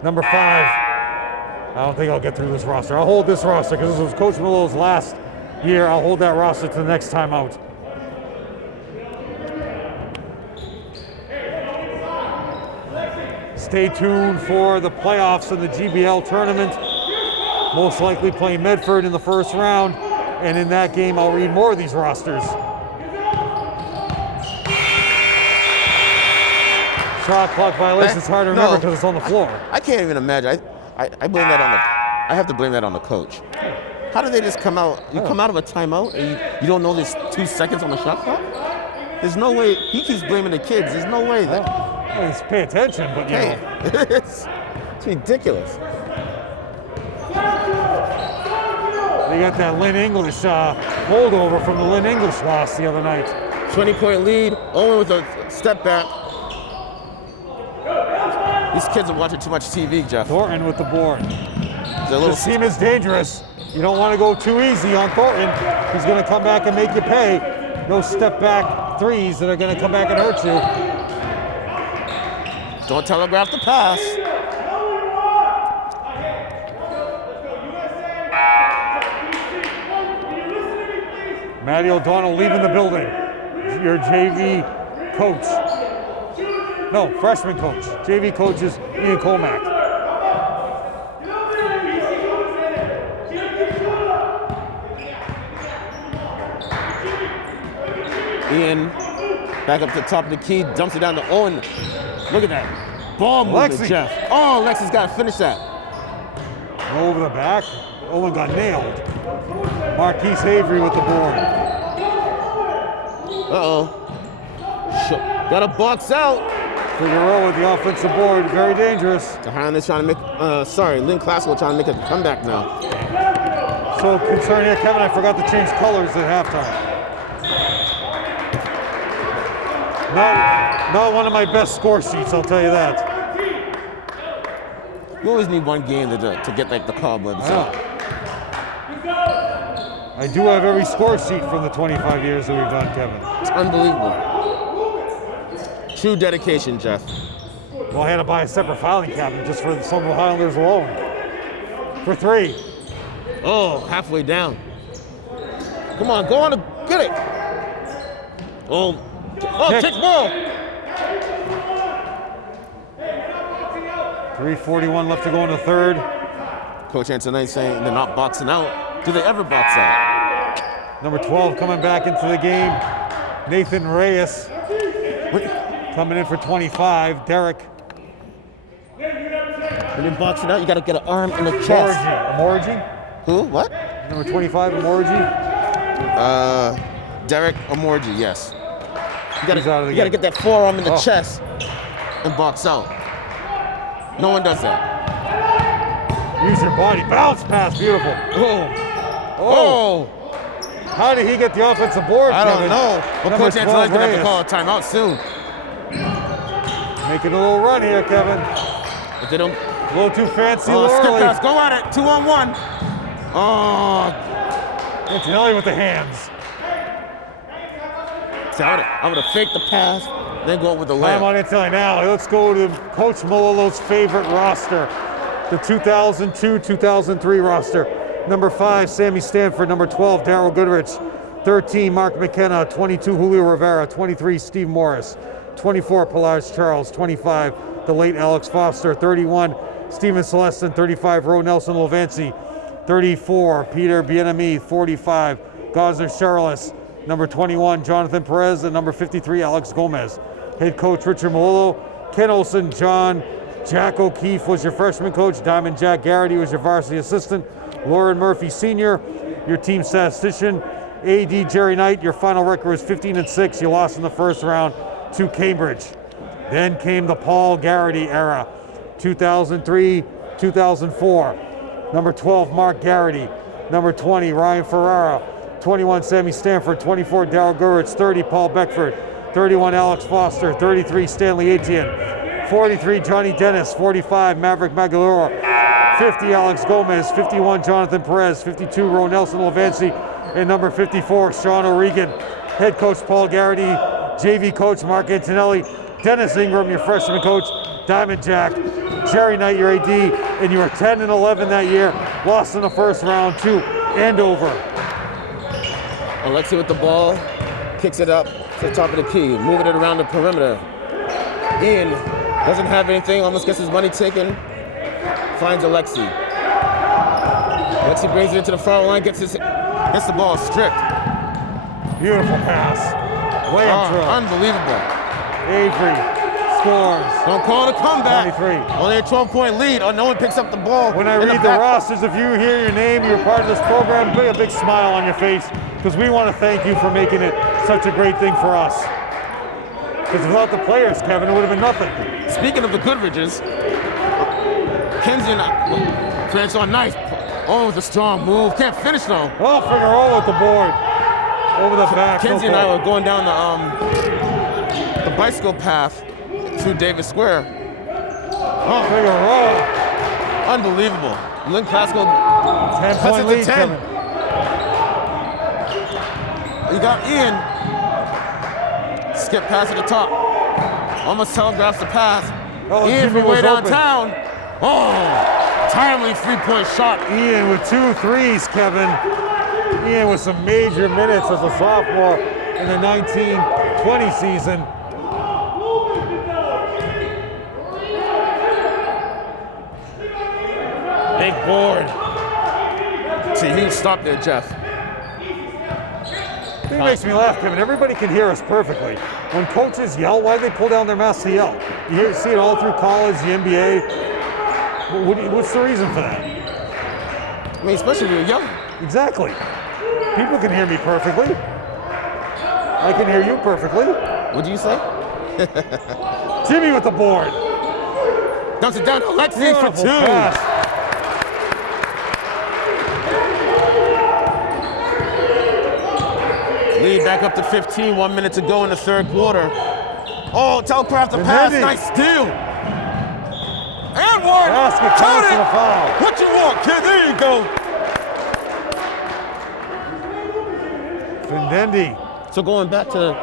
Number 5. I don't think I'll get through this roster. I'll hold this roster because this was Coach Malolo's last year. I'll hold that roster to the next time out. Stay tuned for the playoffs in the GBL tournament. Most likely playing Medford in the first round. And in that game, I'll read more of these rosters. Shot clock violation is hard to remember because it's on the floor. I can't even imagine. I blame that on I have to blame that on the coach. How do they just come out? You come out of a timeout and you don't know there's 2 seconds on the shot clock? There's no way. He keeps blaming the kids. There's no way that. Well, just pay attention, but you know. It's ridiculous. They got that Lynn English holdover from the Lynn English loss the other night. 20-point lead. Owen with a step back. These kids are watching too much TV, Jeff. Thornton with the board. This team is dangerous. You don't want to go too easy on Thornton. He's going to come back and make you pay. No step back threes that are going to come back and hurt you. Don't telegraph the pass. Matty O'Donnell leaving the building. Your JV coach. No, freshman coach. JV coach is Ian Colmack. Ian, back up to the top of the key, dumps it down to Owen. Look at that. Ball movement, Jeff. Oh, Lexi's got to finish that. Over the back. Owen got nailed. Marquise Avery with the board. Uh-oh. Got to box out. Figueroa with the offensive board. Very dangerous. The Highlanders trying to make, Lynn Classical trying to make a comeback now. So concerned here, Kevin, I forgot to change colors at halftime. Not one of my best score sheets, I'll tell you that. You always need one game to get like the cobwebs out. I do have every score sheet from the 25 years that we've done, Kevin. It's unbelievable. True dedication, Jeff. Well, I had to buy a separate filing cabinet just for the Somerville Highlanders alone. For 3. Oh, halfway down. Come on, go on and get it. Oh, kick ball. 3:41 left to go in the third. Coach Antonelli saying they're not boxing out. Do they ever box out? Number 12 coming back into the game. Nathan Reyes coming in for 25. Derek. When you're boxing out, you got to get an arm in the chest. Amorigi? Who? What? Number 25, Amorigi? Derek Amorigi, yes. You got to get that forearm in the chest and box out. No one does that. Use your body. Bounce pass. Beautiful. Oh. How did he get the offensive board? I don't know. But Coach Antonelli's going to have to call a timeout soon. Making a little run here, Kevin. If they don't. A little too fancy. Skip pass. Go at it. 2-on-1. Oh. Antonelli with the hands. So I would have faked the pass, then go with the layup. Time on Antonelli now. Let's go to Coach Malolo's favorite roster. The 2002-2003 roster. Number 5, Sammy Stanford. Number 12, Darryl Goodrich. 13, Mark McKenna. 22, Julio Rivera. 23, Steve Morris. 24, Pelage Charles. 25, the late Alex Foster. 31, Stephen Celestin. 35, Ro Nelson Lovancy. 34, Peter Bienami. 45, Gosner Charles. Number 21, Jonathan Perez. And number 53, Alex Gomez. Head coach Richard Malolo. Ken Olson, Jack O'Keefe was your freshman coach. Diamond Jack Garrity was your varsity assistant. Lauren Murphy Sr., your team statistician. AD Jerry Knight, your final record was 15-6. You lost in the first round to Cambridge. Then came the Paul Garrity era, 2003-2004. Number 12, Mark Garrity. Number 20, Ryan Ferrara. 21, Sammy Stanford. 24, Darryl Gurwitz. 30, Paul Beckford. 31, Alex Foster. 33, Stanley Etienne. 43, Johnny Dennis. 45, Maverick Magalura. 50, Alex Gomez. 51, Jonathan Perez. 52, Ronelson Levancy. And number 54, Sean O'Regan. Head coach Paul Garrity. JV coach Mark Antonelli. Dennis Ingram, your freshman coach. Diamond Jack. Jerry Knight, your AD. And you were 10-11 that year. Lost in the first round to Andover. Alexi with the ball. Kicks it up to the top of the key. Moving it around the perimeter. Ian doesn't have anything. Almost gets his money taken. Finds Alexi. Alexi brings it into the foul line. Gets the ball stripped. Beautiful pass. Way up through. Unbelievable. Avery scores. Don't call it a comeback. 23. Only a 12-point lead. Oh, no one picks up the ball. When I read the rosters, if you hear your name, you're part of this program, put a big smile on your face, because we want to thank you for making it such a great thing for us. Because without the players, Kevin, it would have been nothing. Speaking of the Goodridges, Kenzie and Francois nice. Oh, with a strong move. Can't finish though. Oh, Figueroa with the board. Over the back. Kenzie and I were going down the bicycle path through Davis Square. Oh, Figueroa. Unbelievable. Lynn Classical 10-point lead, 10. Kevin. You got Ian. Skip pass at the top. Almost telegraphs the pass. Oh, Ian Jimmy from way was open. downtown. Oh, timely three-point shot. Ian with 2 threes, Kevin. Ian with some major minutes as a sophomore in the 19-20 season. Big board. See, huge stop there, Jeff. It makes me laugh, Kevin. Everybody can hear us perfectly. When coaches yell, why do they pull down their masks to yell? You see it all through college, the NBA. What's the reason for that? I mean, especially when you're young. Exactly. People can hear me perfectly. I can hear you perfectly. What'd you say? Jimmy with the board. Dumps it down to Alexi for Beautiful 2. pass. Lead back up to 15, 1 minute to go in the third quarter. Oh, telegraph the pass, nice steal. And one. Basket counts for the foul. What you want, kid? There you go. Findendi. So going back to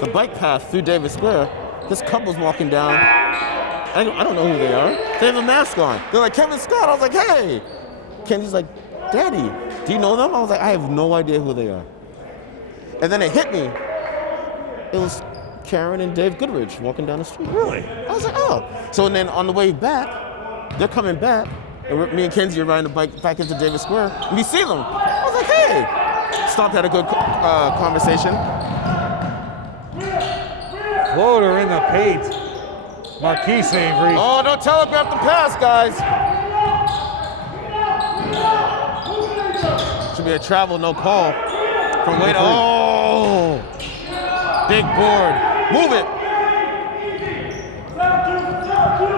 the bike path through Davis Square, this couple's walking down. I don't know who they are. They have a mask on. They're like, Kevin Scott. I was like, hey. Kenzie's like, Daddy, do you know them? I was like, I have no idea who they are. And then it hit me. It was Karen and Dave Goodrich walking down the street. Really? I was like, oh. So then on the way back, they're coming back, and me and Kenzie are riding the bike back into Davis Square, and we see them. I was like, hey. Stopped, had a good conversation. Floater in the paint. Marquise Avery. Oh, don't telegraph the pass, guys. Should be a travel, no call. From way to, oh. Big board. Move it.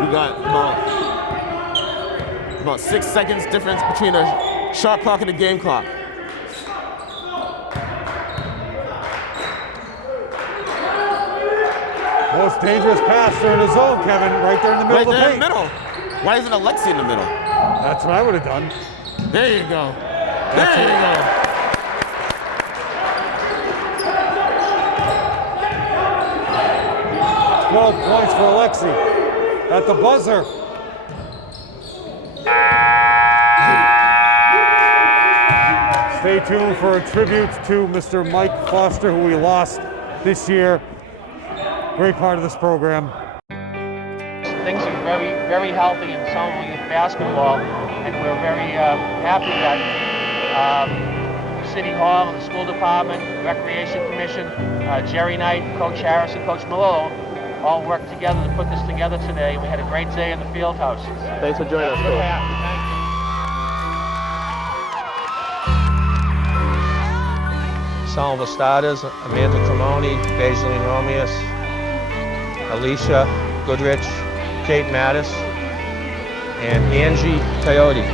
We got about 6 seconds difference between the shot clock and the game clock. Most dangerous pass during the zone, Kevin, right there in the middle of the paint. In the middle. Why isn't Alexi in the middle? That's what I would have done. There you go. There you go. Points for Alexi at the buzzer. Stay tuned for a tribute to Mr. Mike Foster, who we lost this year. Great part of this program. Things are very, very healthy in Somerville youth basketball, and we're very happy that City Hall and the school department, Recreation Commission, Jerry Knight, Coach Harris, and Coach Malone all worked together to put this together today. We had a great day in the field house. Thanks for joining us, Coach. Somerville starters: Amanda Cremoni, Baseline Romius, Alicia Goodrich, Kate Mattis, and Angie Coyote.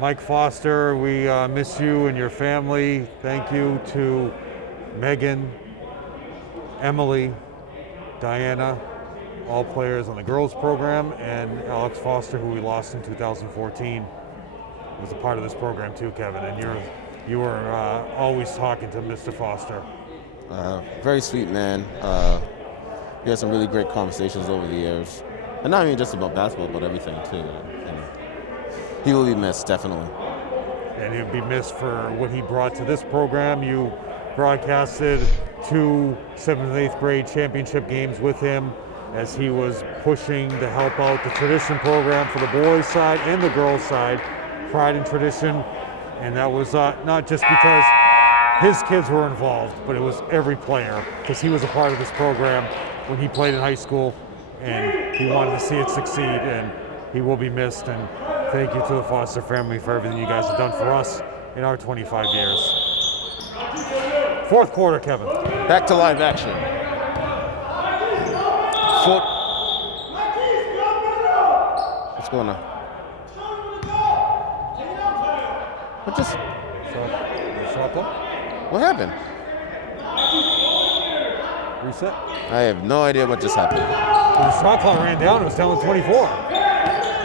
Mike Foster, we miss you and your family. Thank you to Megan, Emily, Diana, all players on the girls program, and Alex Foster, who we lost in 2014, was a part of this program too, Kevin. And you were always talking to Mr. Foster. Very sweet man. We had some really great conversations over the years. And not even just about basketball, but everything too. And he will be missed, definitely. And he'll be missed for what he brought to this program. You broadcasted 2 7th and 8th grade championship games with him as he was pushing to help out the tradition program for the boys' side and the girls' side, Pride and Tradition. And that was not just because his kids were involved, but it was every player, because he was a part of this program when he played in high school, and he wanted to see it succeed, and he will be missed. And thank you to the Foster family for everything you guys have done for us in our 25 years. Fourth quarter, Kevin. Back to live action. What's going on? What just? Shot clock? What happened? Reset? I have no idea what just happened. The shot clock ran down. It was down to 24.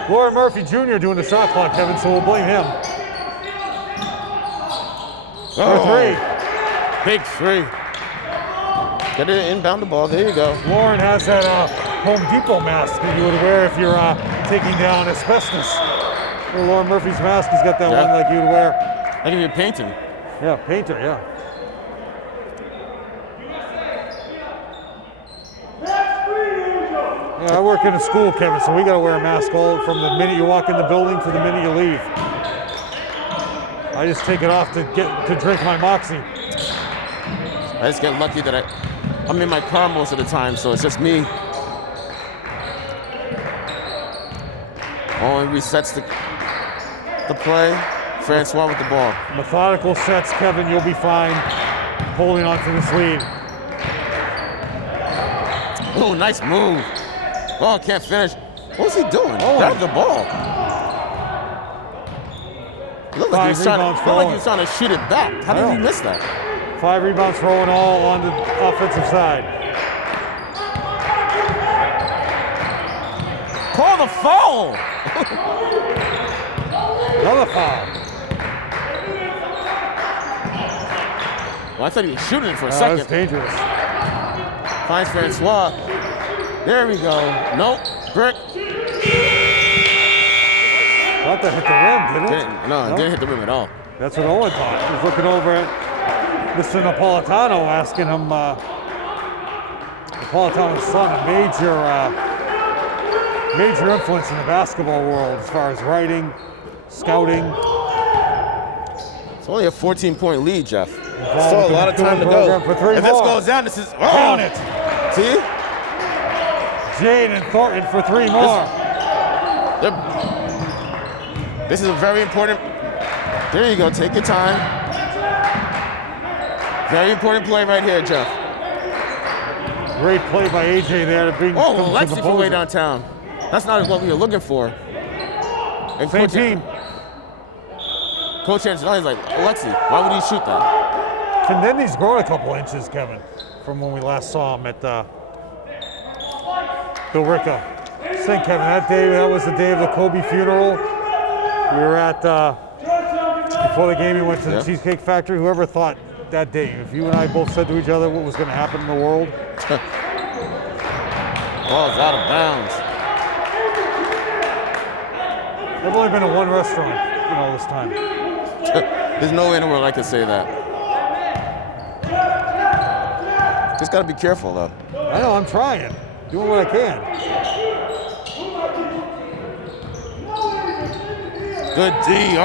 Lauren Murphy Jr. doing the shot clock, Kevin, so we'll blame him. For three. Big three. Get it inbound the ball. There you go. Lauren has that Home Depot mask that you would wear if you're taking down asbestos. Well, Lauren Murphy's mask, he's got that one like you'd wear. Like if you're painting. Yeah, painter, yeah. Yeah, I work in a school, Kevin, so we got to wear a mask all from the minute you walk in the building to the minute you leave. I just take it off to drink my Moxie. I just get lucky that I'm in my car most of the time, so it's just me. Owen resets the play. Francois with the ball. Methodical sets, Kevin, you'll be fine holding on to this lead. Oh, nice move. Oh, can't finish. What was he doing? Grab the ball. Looked like he was trying to shoot it back. How did he miss that? 5 rebounds for Owen, all on the offensive side. Call the foul. Another foul. Well, I thought he was shooting it for a second. That was dangerous. Finds Francois. There we go. Nope. Brick. Thought that hit the rim, didn't it? No, it didn't hit the rim at all. That's what Owen thought. He was looking over at Mr. Napolitano, asking him, Napolitano's son, a major influence in the basketball world as far as writing, scouting. It's only a 14-point lead, Jeff. Still a lot of time to go. For 3 if more. this goes down, this is on it. See? Jade and Thornton for 3 more. This is a very important. There you go. Take your time. Very important play right here, Jeff. Great play by AJ there to bring. Oh, Lexi from way downtown. That's not what we were looking for. And Same team. Coach Antonelli's like, Alexi, why would he shoot that? Fendendi's grown a couple inches, Kevin, from when we last saw him at Bill Ricca. Think, Kevin, that was the day of the Kobe funeral. We were at, before the game, we went to the Cheesecake Factory. Whoever thought that day, if you and I both said to each other what was going to happen in the world. Ball's out of bounds. I've only been to one restaurant in all this time. There's no way in the world I could say that. Just got to be careful, though. I know, I'm trying. Doing what I can. Good D,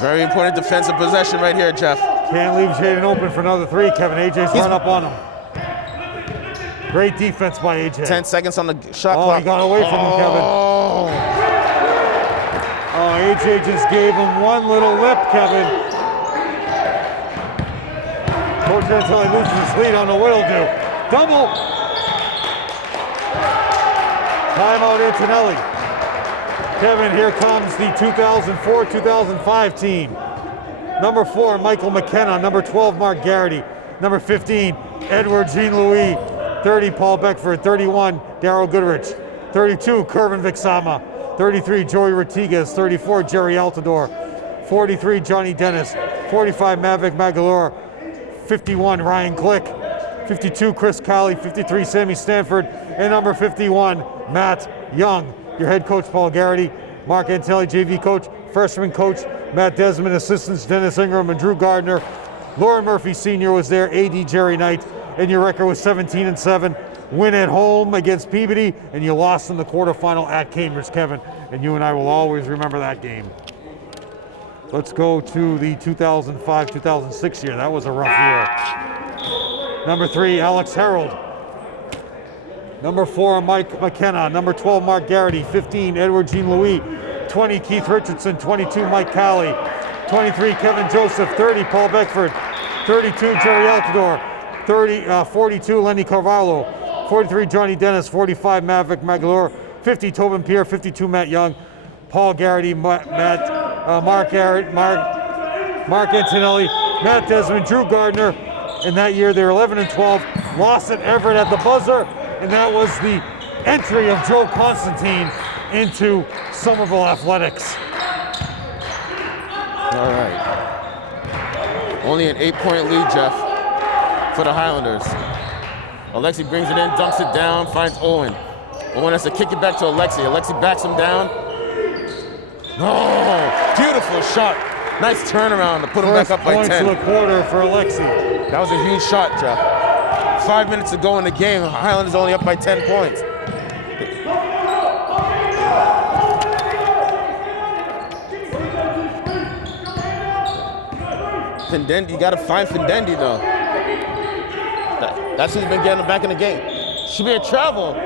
very important defensive possession right here, Jeff. Can't leave Jaden open for another 3, Kevin. AJ's run up on him. Great defense by AJ. 10 seconds on the shot clock. Oh, he got away from him, Kevin. Oh, AJ just gave him one little lip, Kevin. Coach until he loses his lead, I don't know what he'll do. Double. Timeout, Antonelli. Kevin, here comes the 2004-2005 team. Number 4, Michael McKenna. Number 12, Mark Garrity. Number 15, Edward Jean-Louis. 30, Paul Beckford. 31, Darryl Goodrich. 32, Kervin Vixama. 33, Joey Rodriguez. 34, Jerry Altador. 43, Johnny Dennis. 45, Mavic Magalore. 51, Ryan Click. 52, Chris Cowley. 53, Sammy Stanford. And number 51, Matt Young. Your head coach, Paul Garrity. Mark Antelli, JV coach. Freshman coach, Matt Desmond. Assistants, Dennis Ingram and Drew Gardner. Lauren Murphy Sr. was there. AD, Jerry Knight. And your record was 17-7. Win at home against Peabody, and you lost in the quarterfinal at Cambridge, Kevin. And you and I will always remember that game. Let's go to the 2005-2006 year. That was a rough year. Number 3, Alex Harold. Number 4, Mike McKenna. Number 12, Mark Garrity. 15, Edward Jean-Louis. 20, Keith Richardson. 22, Mike Cowley. 23, Kevin Joseph. 30, Paul Beckford. 32, Jerry Altador. 42, Lenny Carvalho. 43, Johnny Dennis. 45, Mavic Magalore. 50, Tobin Pierre. 52, Matt Young. Paul Garrity, Mark Antonelli, Matt Desmond, Drew Gardner. In that year, they were 11-12. Lost at Everett at the buzzer, and that was the entry of Joe Constantine into Somerville Athletics. All right. Only an 8-point lead, Jeff, for the Highlanders. Alexi brings it in, dunks it down, finds Owen. Owen has to kick it back to Alexi. Alexi backs him down. Oh, beautiful shot. Nice turnaround to put him back up by 10. First points of the quarter for Alexi. That was a huge shot, Jeff. 5 minutes to go in the game. Highlanders only up by 10 points. Findendi, you gotta find Findendi though. That's who's been getting him back in the game. Should be a travel.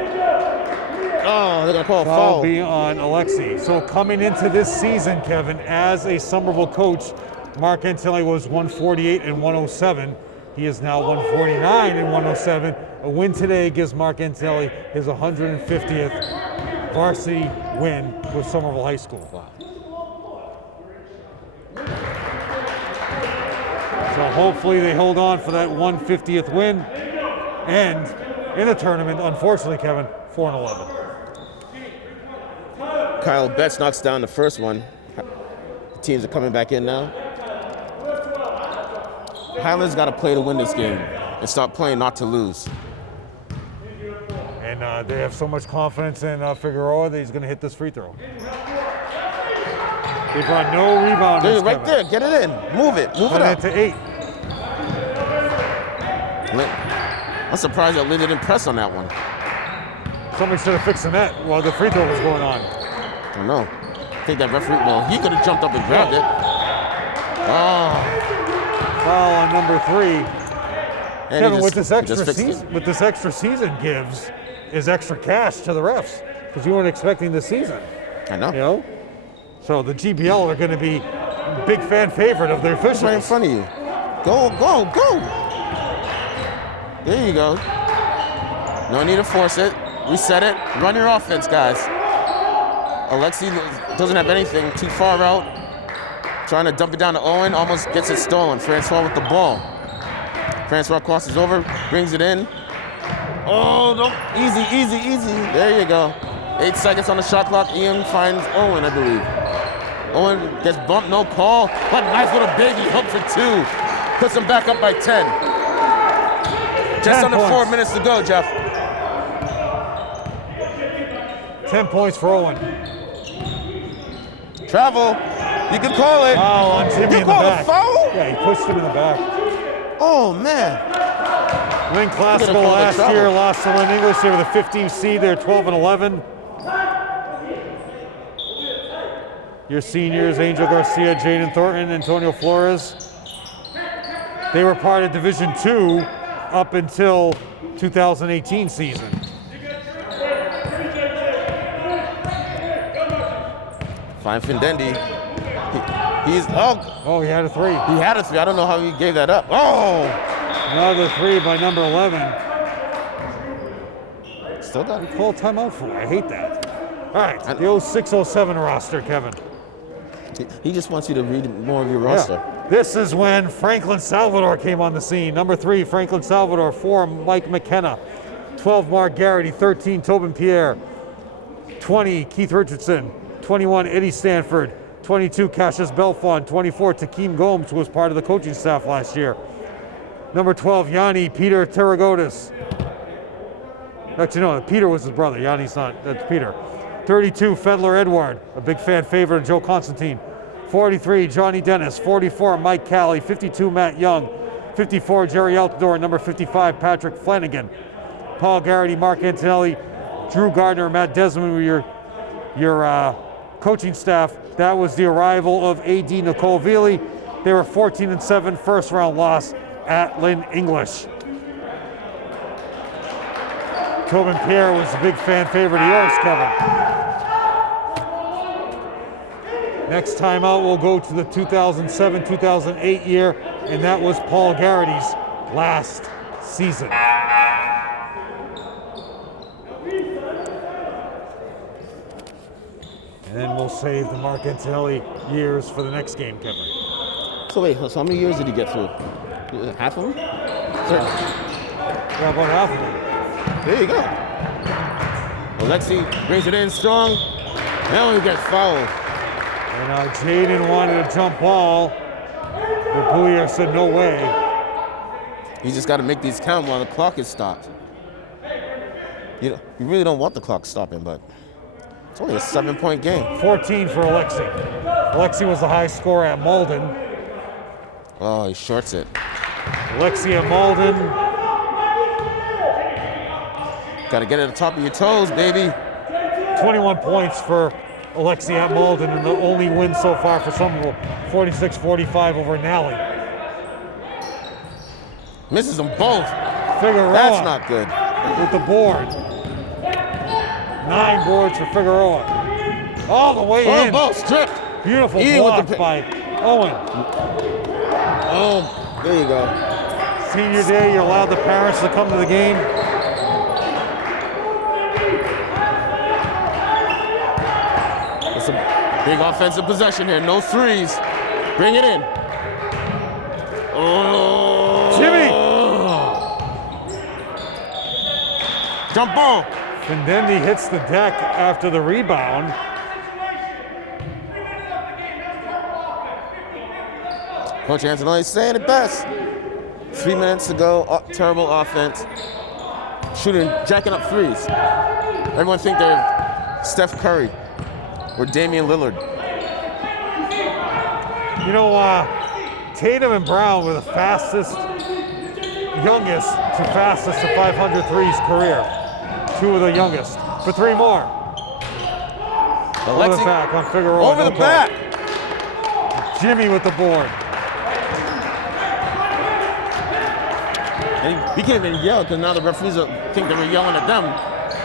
Oh, they're gonna call a foul. Foul be on Alexi. So coming into this season, Kevin, as a Somerville coach, Mark Antilli was 148 and 107. He is now 149 and 107. A win today gives Mark Antilli his 150th varsity win with Somerville High School. Wow. So hopefully they hold on for that 150th win. And in the tournament, unfortunately, Kevin, 4-11. Kyle Betts knocks down the first one. The teams are coming back in now. Highlanders got to play to win this game and start playing not to lose. And they have so much confidence in Figueroa that he's going to hit this free throw. They brought no rebound. Dude, right there, get it in. Move it up. To 8. I'm surprised that Lynn didn't press on that one. Somebody should have fixed the net while the free throw was going on. I don't know. I think that referee, well, he could have jumped up and grabbed it. Oh. Foul on number 3. And Kevin, what this extra season gives is extra cash to the refs because you weren't expecting this season. I know. You know? So the GBL are going to be big fan favorite of their officials. Right in front of you. Go, go, go. There you go. No need to force it. Reset it. Run your offense, guys. Alexi doesn't have anything. Too far out. Trying to dump it down to Owen. Almost gets it stolen. Francois with the ball. Francois crosses over. Brings it in. Oh, no. Easy, easy, easy. There you go. 8 seconds on the shot clock. Ian finds Owen, I believe. Owen gets bumped. No call. But nice little baby hook for 2. Puts him back up by 10. Just under 4 minutes to go, Jeff. 10 points for Owen. Travel. You can call it. Foul on Timmy in the back. Foul? Yeah, he pushed him in the back. Oh, man. Lynn Classical last year lost to Lynn English. They were the 15th seed. They're 12-11. Your seniors, Angel Garcia, Jaden Thornton, Antonio Flores. They were part of Division II up until 2018 season. Fine Findendi. Oh, he had a 3. He had a 3. I don't know how he gave that up. Oh! Another 3 by number 11. Still got Call timeout for it. I hate that. All right, the 0607 roster, Kevin. He just wants you to read more of your roster. Yeah. This is when Franklin Salvador came on the scene. Number 3, Franklin Salvador. 4, Mike McKenna. 12, Mark Garrity. 13, Tobin Pierre. 20, Keith Richardson. 21, Eddie Stanford. 22, Cassius Belfont. 24, Takeem Gomes, who was part of the coaching staff last year. Number 12, Yanni Peter Terragotis. Actually, no, Peter was his brother. Yanni's not, that's Peter. 32, Fedler Edward, a big fan favorite of Joe Constantine. 43, Johnny Dennis. 44, Mike Calley. 52, Matt Young. 54, Jerry Altador. Number 55, Patrick Flanagan. Paul Garrity, Mark Antonelli, Drew Gardner, Matt Desmond were your coaching staff. That was the arrival of AD Nicole Veely. They were 14-7, first round loss at Lynn English. Tobin Pierre was a big fan favorite of yours, Kevin. Next time out, we'll go to the 2007-2008 year, and that was Paul Garrity's last season. And then we'll save the Mark Antonelli years for the next game, Kevin. So wait, so how many years did he get through? Half of them? Yeah, about half of them. There you go. Alexi brings it in strong. Now he gets fouled. And Jaden wanted a jump ball, but Boulier said no way. You just got to make these count while the clock is stopped. You really don't want the clock stopping, but it's only a 7-point game. 14 for Alexi. Alexi was the high scorer at Malden. Oh, he shorts it. Alexi at Malden. Got to get at the top of your toes, baby. 21 points for Alexi at Malden, and the only win so far for Somerville, 46-45 over Nally. Misses them both. Figueroa. That's not good. With the board. 9 boards for Figueroa. All the way in. Ball stripped. Beautiful Ian block with the by Owen. Oh, there you go. Senior day, you allowed the parents to come to the game. It's a big offensive possession here. No threes. Bring it in. Oh. Jimmy. Jump ball. Findendi hits the deck after the rebound. Coach Antonelli saying it best. 3 minutes to go. Terrible offense. Shooting, jacking up threes. Everyone think they're Steph Curry or Damian Lillard. You know, Tatum and Brown were the fastest, youngest to fastest to 500 threes career. 2 of the youngest. For 3 more. Over the back on Figueroa. Over the back. Jimmy with the board. And we can't even yell because now the referees think that we're yelling at them,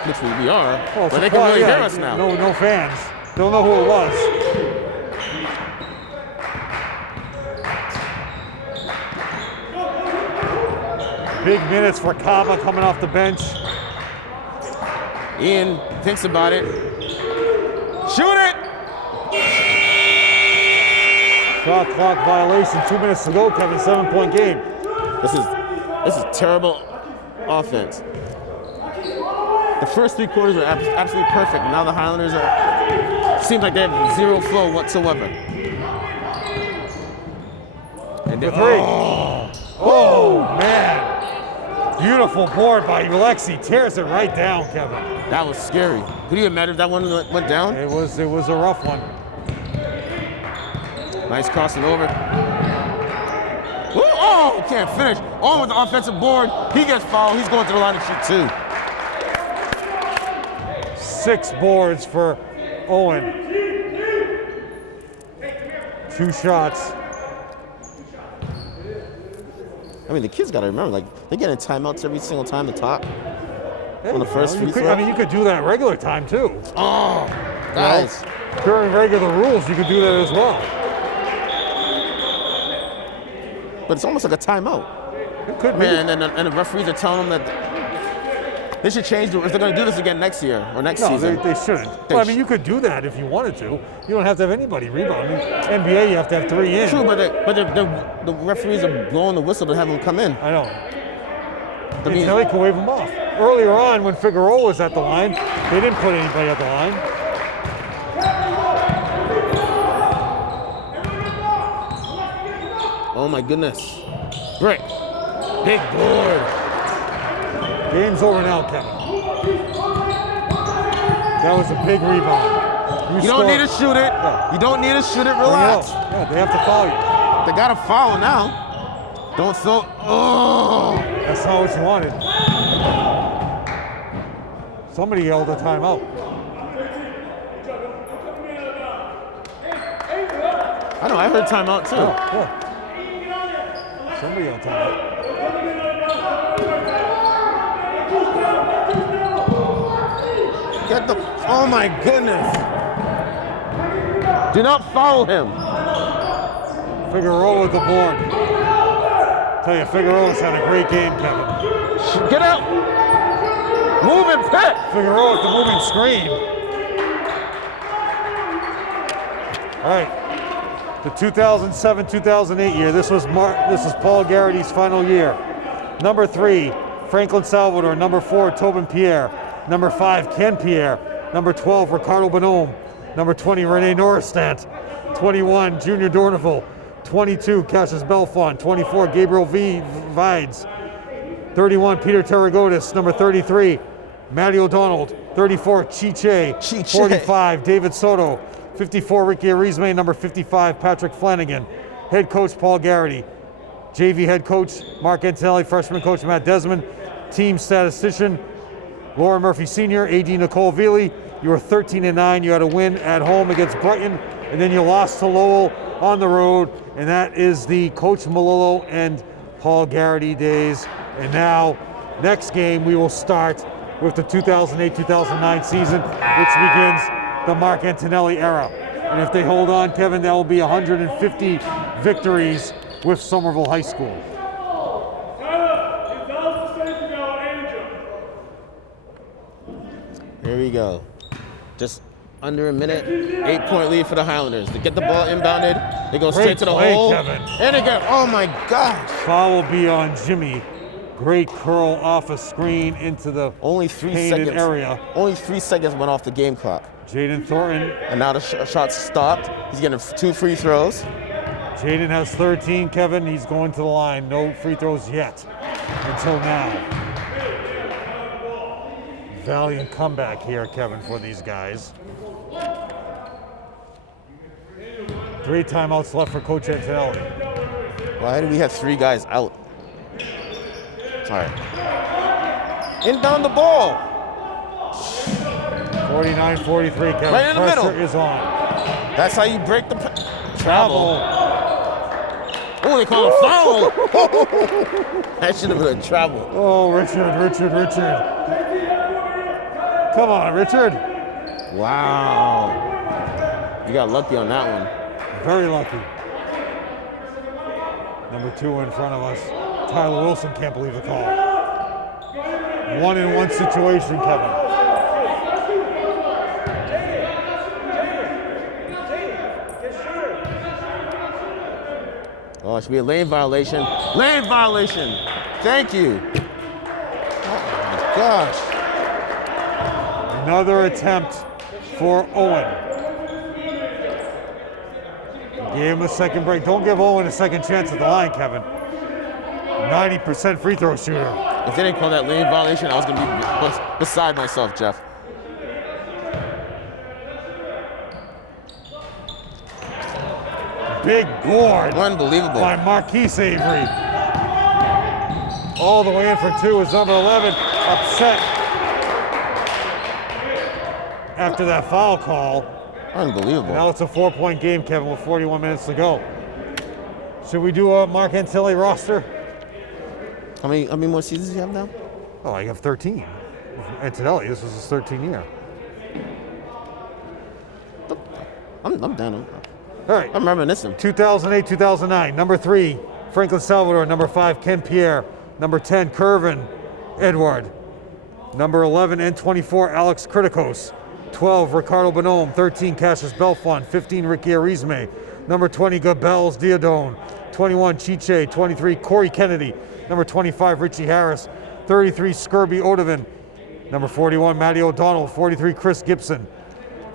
which we are. Well, but they can really hear us now. No fans. Don't know who it was. Big minutes for Kaba coming off the bench. Ian thinks about it. Shoot it! Shot clock violation. 2 minutes to go, Kevin. 7-point game. This is terrible offense. The first 3 quarters were absolutely perfect. Now the Highlanders seems like they have zero flow whatsoever. And The 3. Oh, man. Beautiful board by Alexi. Tears it right down, Kevin. That was scary. Could you imagine if that one went down? It was a rough one. Nice crossing over. Ooh, oh, can't finish. On with the offensive board. He gets fouled. He's going to the line to shoot 2. 6 boards for Owen. 2 shots. I mean, the kids got to remember, like, they're getting timeouts every single time to top. Hey, On the first free throw. I mean, you could do that regular time, too. Oh, guys. During regular rules, you could do that as well. But it's almost like a timeout. It could be. Man, and the referees are telling them that They should change if they're going to do this again next year or next No, season. they shouldn't. Well, I mean, you could do that if you wanted to. You don't have to have anybody rebounding. NBA, you have to have 3 in. True, but the referees are blowing the whistle to have them come in. I know. I mean, They can wave them off. Earlier on, when Figueroa was at the line, they didn't put anybody at the line. oh my goodness. Brick. Big board. Game's over now, Kevin. That was a big rebound. You don't need to shoot it. Yeah. You don't need to shoot it. Bring it Relax. out. Yeah, they have to foul you. They got to foul now. Don't throw. Oh. That's not what you wanted. Somebody yelled a timeout. I know. I heard timeout too. Yeah. Somebody yelled timeout. Get the. Oh my goodness. Do not foul him. Figueroa with the board. Tell you, Figueroa's had a great game, Kevin. Get out. Move and pet. Figueroa with the moving screen. All right. The 2007-2008 year. This was Paul Garrity's final year. Number 3, Franklin Salvador. Number 4, Tobin Pierre. Number 5, Ken Pierre. Number 12, Ricardo Bonhomme. Number 20, Rene Noristant. 21, Junior Dorneville. 22, Cassius Belfont. 24, Gabriel Vides. 31, Peter Terragotis. Number 33, Matty O'Donnell. 34, Chiche. 45, David Soto. 54, Ricky Arizme. Number 55, Patrick Flanagan. Head coach, Paul Garrity. JV head coach, Mark Antonelli. Freshman coach, Matt Desmond. Team statistician, Laura Murphy Sr., AD Nicole Veely. You were 13-9. You had a win at home against Brighton, and then you lost to Lowell on the road, and that is the Coach Malolo and Paul Garrity days. And now, next game, we will start with the 2008-2009 season, which begins the Mark Antonelli era. And if they hold on, Kevin, that will be 150 victories with Somerville High School. Here we go. Just under a minute. 8-point lead for the Highlanders. They get the ball inbounded. They go straight to the hole. Kevin. And they get, oh my gosh. Foul will be on Jimmy. Great curl off a screen into the Only 3 painted seconds. area. Only 3 seconds went off the game clock. Jaden Thornton. And now the shot's stopped. He's getting 2 free throws. Jaden has 13, Kevin. He's going to the line. No free throws yet until now. Valiant comeback here, Kevin, for these guys. 3 timeouts left for Coach Antonelli. Why do we have 3 guys out? Sorry. Inbound the ball. 49-43, Kevin. Right in the Pressure middle. is on. That's how you break the travel. Oh, they call a foul. That should have been a travel. Oh, Richard. Come on, Richard. Wow. You got lucky on that one. Very lucky. Number 2 in front of us. Tyler Wilson can't believe the call. 1-on-1 situation, Kevin. Oh, it should be a lane violation. Lane violation. Thank you. Oh my gosh. Another attempt for Owen. Gave him a second break. Don't give Owen a second chance at the line, Kevin. 90% free throw shooter. If they didn't call that lane violation, I was going to be beside myself, Jeff. Big board Unbelievable. by Marquise Avery. All the way in for 2 is number 11. Upset after that foul call. Unbelievable. Now it's a 4-point game, Kevin, with 41 minutes to go. Should we do a Mark Antilli roster? How many more seasons do you have now? Oh, I have 13. Antonelli, this was his 13th year. I'm down. All right. I'm reminiscing. 2008-2009. Number 3, Franklin Salvador. Number 5, Ken Pierre. Number 10, Curvin Edward. Number 11 and 24, Alex Kritikos. 12, Ricardo Bonhomme. 13, Cassius Belfont. 15, Ricky Arizme. Number 20, Gabels Diodone. 21, Chiche. 23, Corey Kennedy. Number 25, Richie Harris. 33, Skirby Odovan. Number 41, Matty O'Donnell. 43, Chris Gibson.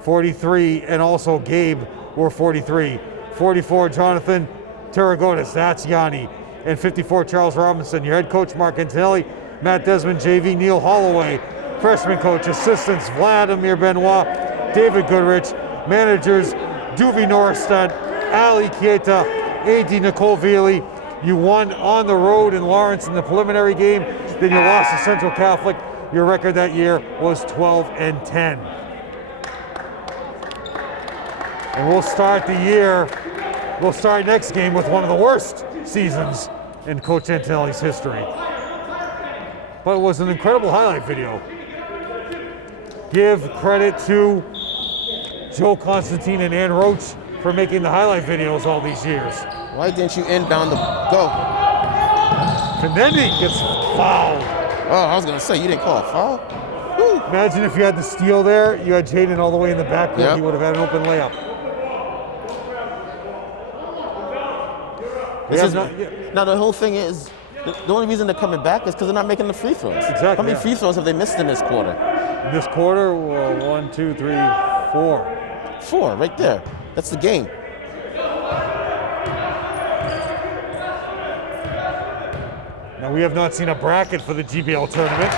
43, and also Gabe were 43. 44, Jonathan Terragonis. That's Yanni. And 54, Charles Robinson. Your head coach, Mark Antonelli. Matt Desmond, JV, Neil Holloway. Freshman coach, assistants, Vladimir Benoit, David Goodrich. Managers, Duvi Norstad, Ali Kieta, AD Nicole Veely. You won on the road in Lawrence in the preliminary game. Then you lost to Central Catholic. Your record that year was 12-10. And we'll start next game with one of the worst seasons in Coach Antonelli's history. But it was an incredible highlight video. Give credit to Joe Constantine and Ann Roach for making the highlight videos all these years. Why didn't you inbound the go? Findendi gets fouled. Oh, I was gonna say, you didn't call a foul? Whew. Imagine if you had the steal there, you had Jaden all the way in the backcourt, Yep. He would have had an open layup. Now the whole thing is, the only reason they're coming back is because they're not making the free throws. Exactly, How many yeah. free throws have they missed in this quarter? This quarter, 1, 2, 3, 4. 4, right there. That's the game. Now we have not seen a bracket for the GBL tournament.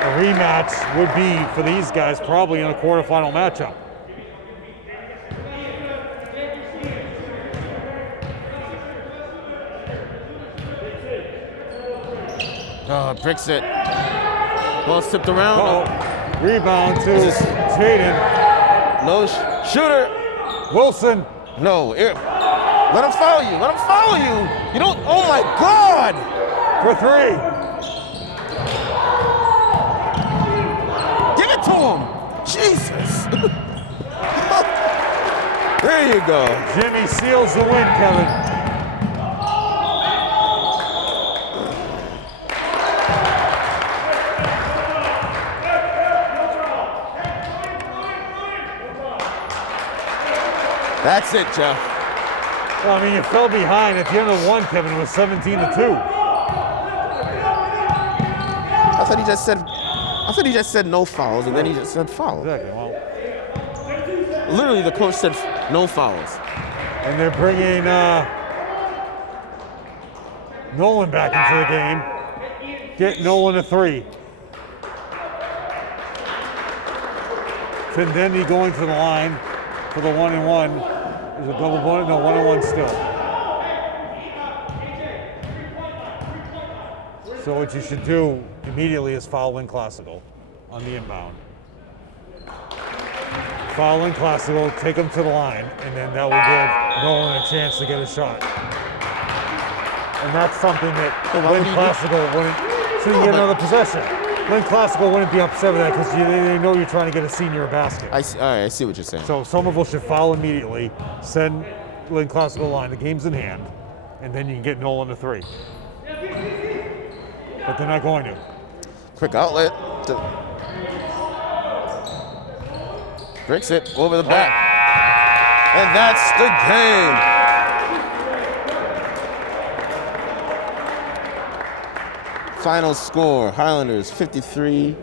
A rematch would be for these guys probably in a quarterfinal matchup. Bricks it. Ball tipped around. Uh-oh. Rebound to This is- Jaden. No shooter. Wilson. No. Let him foul you. Let him foul you. You don't. Oh my God. For 3. Give it to him. Jesus. There you go. Jimmy seals the win, Kevin. That's it, Jeff. Well, I mean, you fell behind. At the end of 1, Kevin, it was 17-2. I thought he just said no fouls, and then he just said foul. Exactly. Well, Literally, the coach said no fouls. and they're bringing Nolan back into the game. Get Nolan a 3. Findendi going to the line for the 1-and-1. Is it double bonus? No, 1-and-1 still. So what you should do immediately is foul Lynn Classical on the inbound. Foul Lynn Classical, take him to the line, and then that will give Nolan a chance to get a shot. And that's something that Lynn Classical wouldn't, so you get another possession. Lynn Classical wouldn't be upset with that because they know you're trying to get a senior a basket. All right, I see what you're saying. So Somerville should foul immediately, send Lynn Classical line, the game's in hand, and then you can get Nolan a 3. But they're not going to. Quick outlet. Bricks it over the back. And that's the game. Final score, Highlanders 53,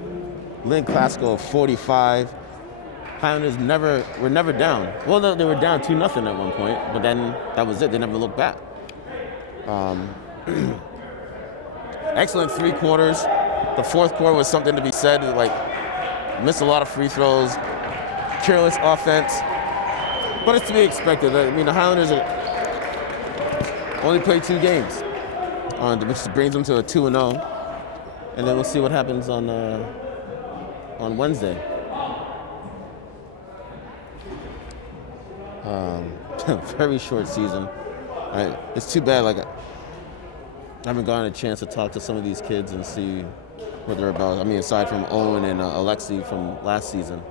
Lynn Classical 45. Highlanders were never down. Well, they were down 2-0 at one point, but then that was it. They never looked back. Excellent 3 quarters. The 4th quarter was something to be said. Like, missed a lot of free throws, careless offense, but it's to be expected. I mean, the Highlanders only played 2 games, which brings them to a 2-0, and then we'll see what happens on Wednesday. Very short season. It's too bad. Like, I haven't gotten a chance to talk to some of these kids and see what they're about. I mean, aside from Owen and Alexi from last season.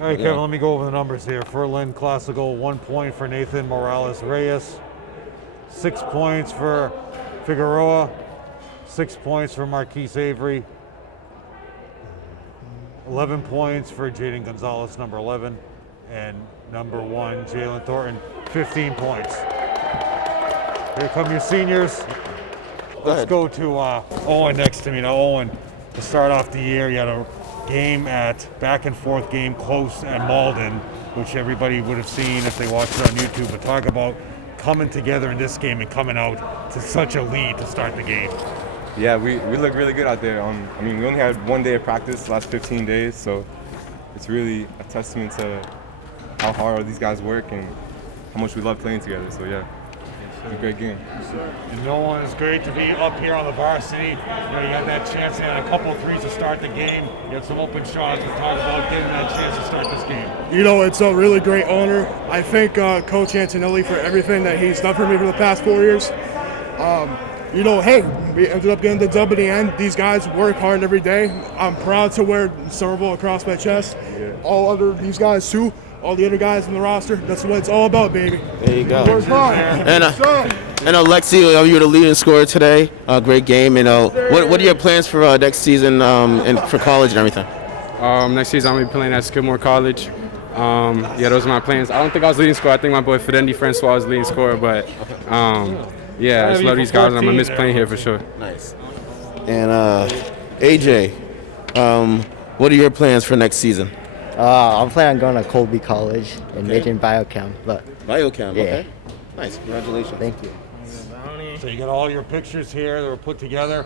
All right, Kevin, let me go over the numbers here. For Lynn Classical, 1 point for Nathan Morales Reyes, 6 points for Figueroa, 6 points for Marquise Avery. 11 points for Jaden Gonzalez, number 11. And number 1, Jalen Thornton, 15 points. Here come your seniors. Let's go to Owen next to me. Now, Owen, to start off the year, you had a game back and forth game close at Malden, which everybody would have seen if they watched it on YouTube. But talk about coming together in this game and coming out to such a lead to start the game. Yeah, we look really good out there. I mean, we only had 1 day of practice the last 15 days, so it's really a testament to how hard these guys work and how much we love playing together. So yeah, it's a great game. And Nolan, it's great to be up here on the varsity. You know, you had that chance to have a couple of threes to start the game. You had some open shots. We talked about getting that chance to start this game. You know, it's a really great honor. I thank Coach Antonelli for everything that he's done for me for the past 4 years. You know, hey, we ended up getting the dub in the end. These guys work hard every day. I'm proud to wear Somerville across my chest. Yeah. All other these guys too. All the other guys in the roster. That's what it's all about, baby. There you go. Work hard. And Alexi, you were the leading scorer today. Great game. What are your plans for next season and for college and everything? Next season I'm gonna be playing at Skidmore College. Yeah, those are my plans. I don't think I was leading scorer. I think my boy Fidendi Francois was leading scorer, but yeah, I just love these guys. I'm gonna miss playing here for sure. Nice. And AJ, what are your plans for next season? I'm planning on going to Colby College and majoring in biochem. But Biochem, yeah. okay. Nice, congratulations. Thank you. So you got all your pictures here that were put together.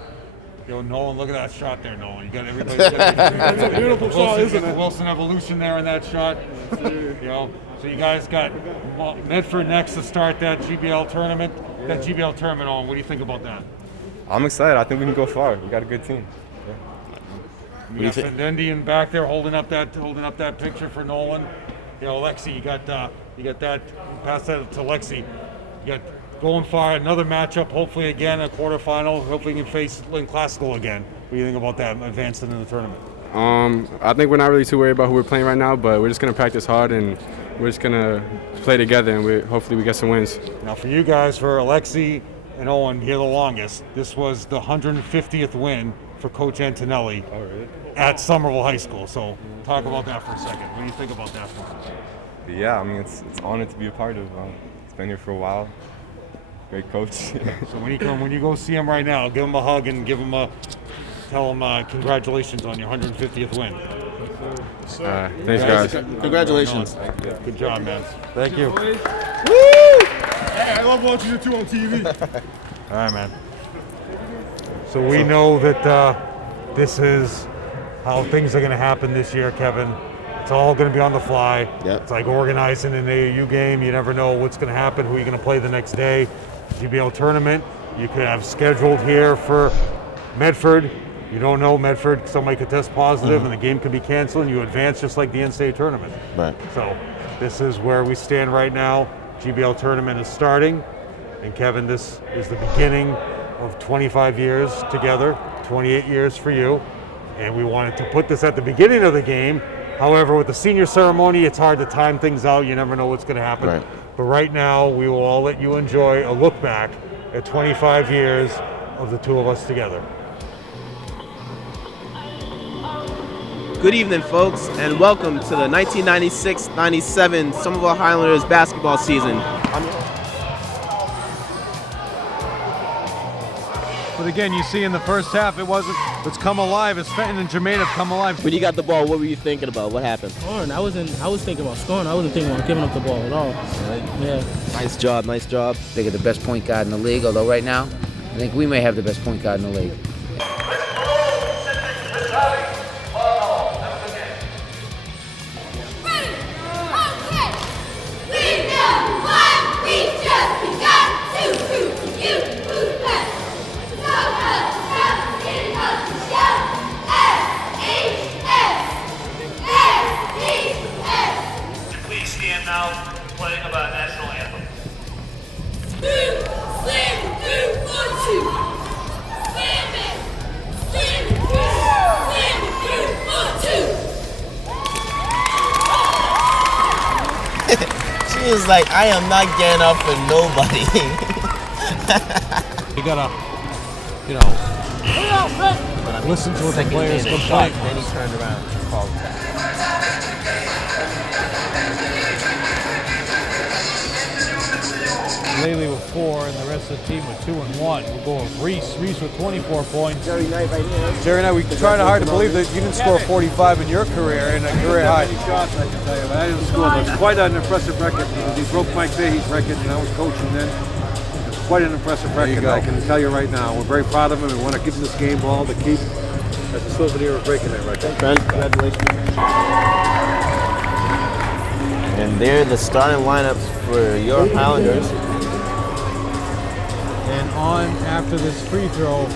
Yo, Nolan, look at that shot there, Nolan. You got everybody. That's a beautiful shot, isn't it? Wilson Evolution there in that shot. You know, so you guys got Medford next to start that GBL tournament. That GBL tournament on. What do you think about that? I'm excited. I think we can go far. We got a good team. You got Fidendi in back there holding up that picture for Nolan. You know, Lexi, you got that. Pass that to Lexi. You got going far. Another matchup. Hopefully again a quarterfinal. Hopefully you can face Lynn Classical again. What do you think about that? Advancing in the tournament. I think we're not really too worried about who we're playing right now, but we're just gonna practice hard and we're just gonna play together and hopefully we get some wins. Now for you guys, for Alexi and Owen, here the longest. This was the 150th win for Coach Antonelli at Somerville High School. So talk about that for a second. What do you think about that? Yeah, I mean it's honored to be a part of. It's been here for a while. Great coach. So when you go see him right now, give him a hug and tell him congratulations on your 150th win. Thanks, guys. Congratulations. Good job, man. Thank you. Woo! Hey, I love watching you two on TV. All right, man. So we know that this is how things are going to happen this year, Kevin. It's all going to be on the fly. Yep. It's like organizing an AAU game. You never know what's going to happen, who you're going to play the next day. GBL tournament, you could have scheduled here for Medford. You don't know Medford, somebody could test positive and the game could be canceled and you advance just like the NCAA tournament. Right. So this is where we stand right now. GBL tournament is starting. And Kevin, this is the beginning of 25 years together, 28 years for you. And we wanted to put this at the beginning of the game. However, with the senior ceremony, it's hard to time things out. You never know what's going to happen. Right. But right now, we will all let you enjoy a look back at 25 years of the two of us together. Good evening, folks, and welcome to the 1996-97 Somerville Highlanders basketball season. But again, you see in the first half, it's come alive. It's Fenton and Jermaine have come alive. When you got the ball, what were you thinking about? What happened? Scoring. I was thinking about scoring. I wasn't thinking about giving up the ball at all. Yeah. Nice job, nice job. They got the best point guard in the league, although right now, I think we may have the best point guard in the league. She is like, I am not getting up for nobody. You gotta, Listen to what the players complain. Then he turned around and called it. Lately with 4, and the rest of the team with 2 and 1. We'll go with Reese. Reese with 24 points. Jerry Knight right here. Jerry Knight, we try hard to believe that you didn't score 45 in your career, and a career high. Shots, I can tell you, but I didn't score. But it's quite an impressive record because he broke Mike Fahey's record, and I was coaching then. It's quite an impressive record. I can tell you right now. We're very proud of him. We want to give him this game ball to keep as a souvenir of breaking that record. Congratulations. And they're the starting lineups for your Highlanders. And on after this free throw.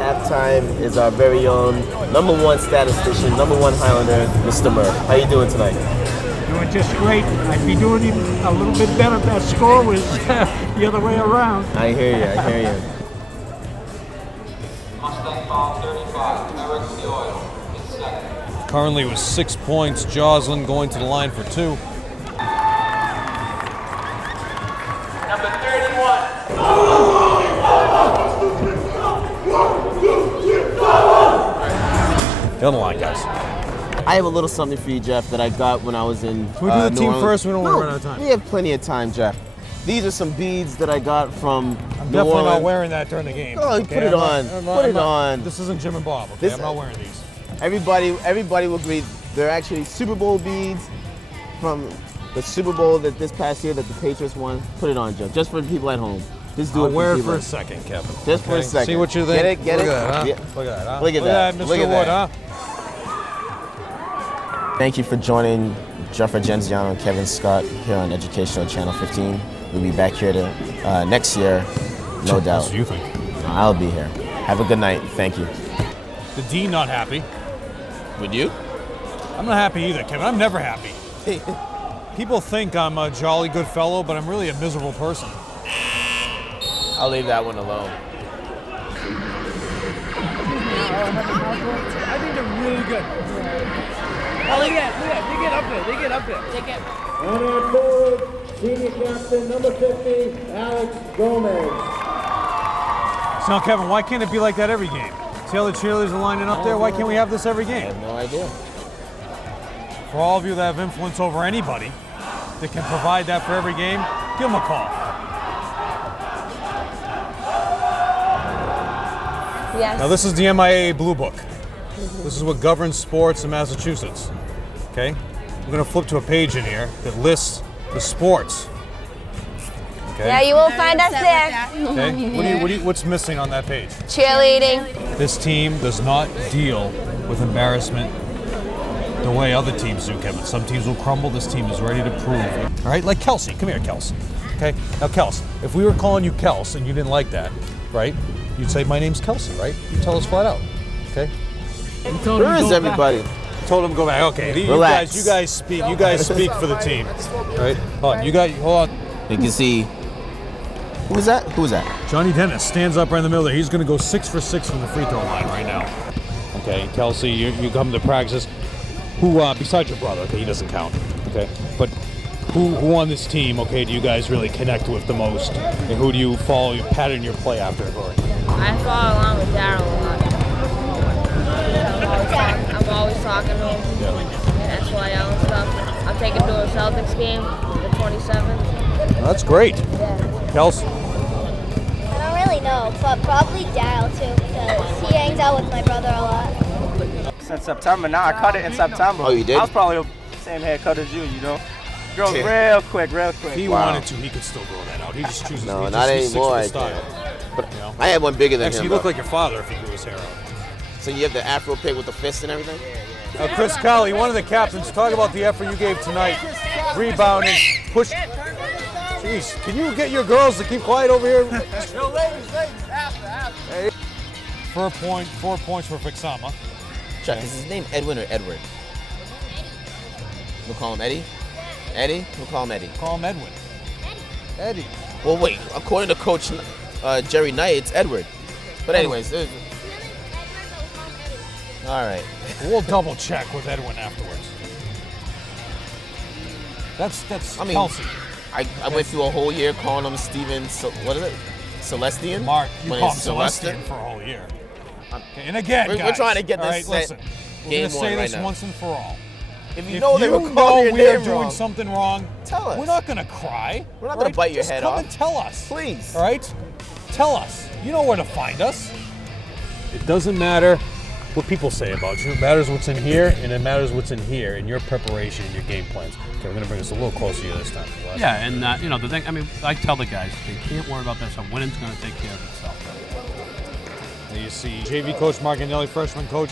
Halftime is our very own #1 statistician, #1 Highlander, Mr. Murph. How you doing tonight? Doing just great. I'd be doing even a little bit better if that score was the other way around. I hear you, I hear you. Currently with 6 points, Joslin going to the line for 2. Number 31. Get on the line, guys. I have a little something for you, Jeff, that I got when I was in Can we do the New team Orleans. first? We don't want to run out of time. We have plenty of time, Jeff. These are some beads that I got from I'm New definitely Orleans. not wearing that during the game. Oh, put it on. Put it on. This isn't Jim and Bob, okay? This- I'm not wearing these. Everybody will agree. They're actually Super Bowl beads from the Super Bowl that this past year that the Patriots won. Put it on, Jeff, just for the people at home. Just do I'll it wear it people. for a second, Kevin. Just for a Okay? second. See what you think? Get it? Get Look it? at that, huh? Yeah. Look at that, huh? Look at that. Mr. Look at Wood, that. huh? Thank you for joining Jeff Argenziano and Kevin Scott here on Educational Channel 15. We'll be back here next year, no doubt. What do you think? I'll be here. Have a good night. Thank you. The dean not happy. Would you? I'm not happy either, Kevin. I'm never happy. People think I'm a jolly good fellow, but I'm really a miserable person. I'll leave that one alone. I think they're really good. Oh, look at that. They get up there. They get up there. On our forward, senior captain, number 50, Alex Gomez. So now, Kevin, why can't it be like that every game? See how the cheerleaders are lining up there? Why can't we have this every I game? have no idea. For all of you that have influence over anybody that can provide that for every game, give them a call. Yes. Now, this is the MIAA Blue Book. This is what governs sports in Massachusetts. Okay? We're going to flip to a page in here that lists the sports. Okay? Yeah, you won't find us there. Okay? What's missing on that page? Cheerleading. This team does not deal with embarrassment the way other teams do, Kevin. Some teams will crumble. This team is ready to prove. All right? Like Kelsey. Come here, Kelsey. Okay? Now, Kels, if we were calling you Kels and you didn't like that, right? You'd say, my name's Kelsey, right? You tell us flat out. Okay? Where is everybody? Told him to go back. Okay, Relax. You guys speak. You guys speak for the team, right? Hold on. Hold on. You can see. Who is that? Who is that? Johnny Dennis stands up right in the middle there. He's going to go 6 for 6 from the free throw line right now. Okay, Kelsey, you come to practice. Who, besides your brother? Okay, he doesn't count. Okay, but who on this team? Okay, do you guys really connect with the most? And who do you follow? You pattern your play after? I follow along with Daryl a lot. I'm always talking to him. And that's why I and stuff. I'm taking to a Celtics game, the 27th. That's great. Yeah. Kels? I don't really know, but probably Daryl too, because he hangs out with my brother a lot. Since September now, I cut it in September. Oh, you did? I was probably the same haircut as you, you know? Grows real quick, real quick. If he wanted to, he could still grow that out. He just chooses No, he not just sticks anymore. with the style. But I had one bigger than Actually, him. you look though. like your father if he grew his hair out. So you have the Afro pick with the fist and everything? Chris Colley, one of the captains, talk about the effort you gave tonight. Rebounding, push. Jeez, can you get your girls to keep quiet over here? Hey. 4 points for Fixama. Chuck, is his name Edwin or Edward? We'll call him Eddie? Eddie? We'll call him Eddie. Call him Edwin. Eddie. Well, wait. According to Coach Jerry Knight, it's Edward. But anyways, all right. We'll double check with Edwin afterwards. That's I mean, Kelsey. I went through a whole year calling him Steven. What is it? Celestian. Mark, you When called it's him Celestian for a whole year. Okay, and again, we're guys, trying to get all this right, set listen, we're game going to say on right this now. once and for all. If you know they were know calling your we are name doing wrong, something wrong, tell us. We're not going to cry. We're not all gonna right? bite your Just head come off. and tell us. Please. All right? Tell us. You know where to find us. It doesn't matter what people say about you. It matters what's in here, and it matters what's in here, in your preparation, and your game plans. Okay, we're going to bring us a little closer to you this time. Yeah, and you know, the thing, I mean, I tell the guys, they can't worry about that stuff. Winning's going to take care of itself. There you see JV coach Mark Anelli, freshman coach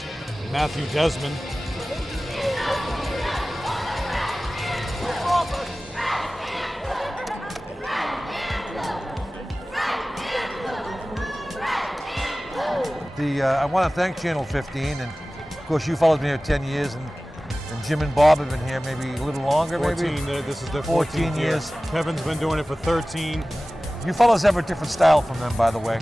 Matthew Desmond. I want to thank Channel 15, and of course you followed me here 10 years, and Jim and Bob have been here maybe a little longer, 14, maybe? this is their 14 years. Kevin's been doing it for 13. You fellas have a different style from them, by the way.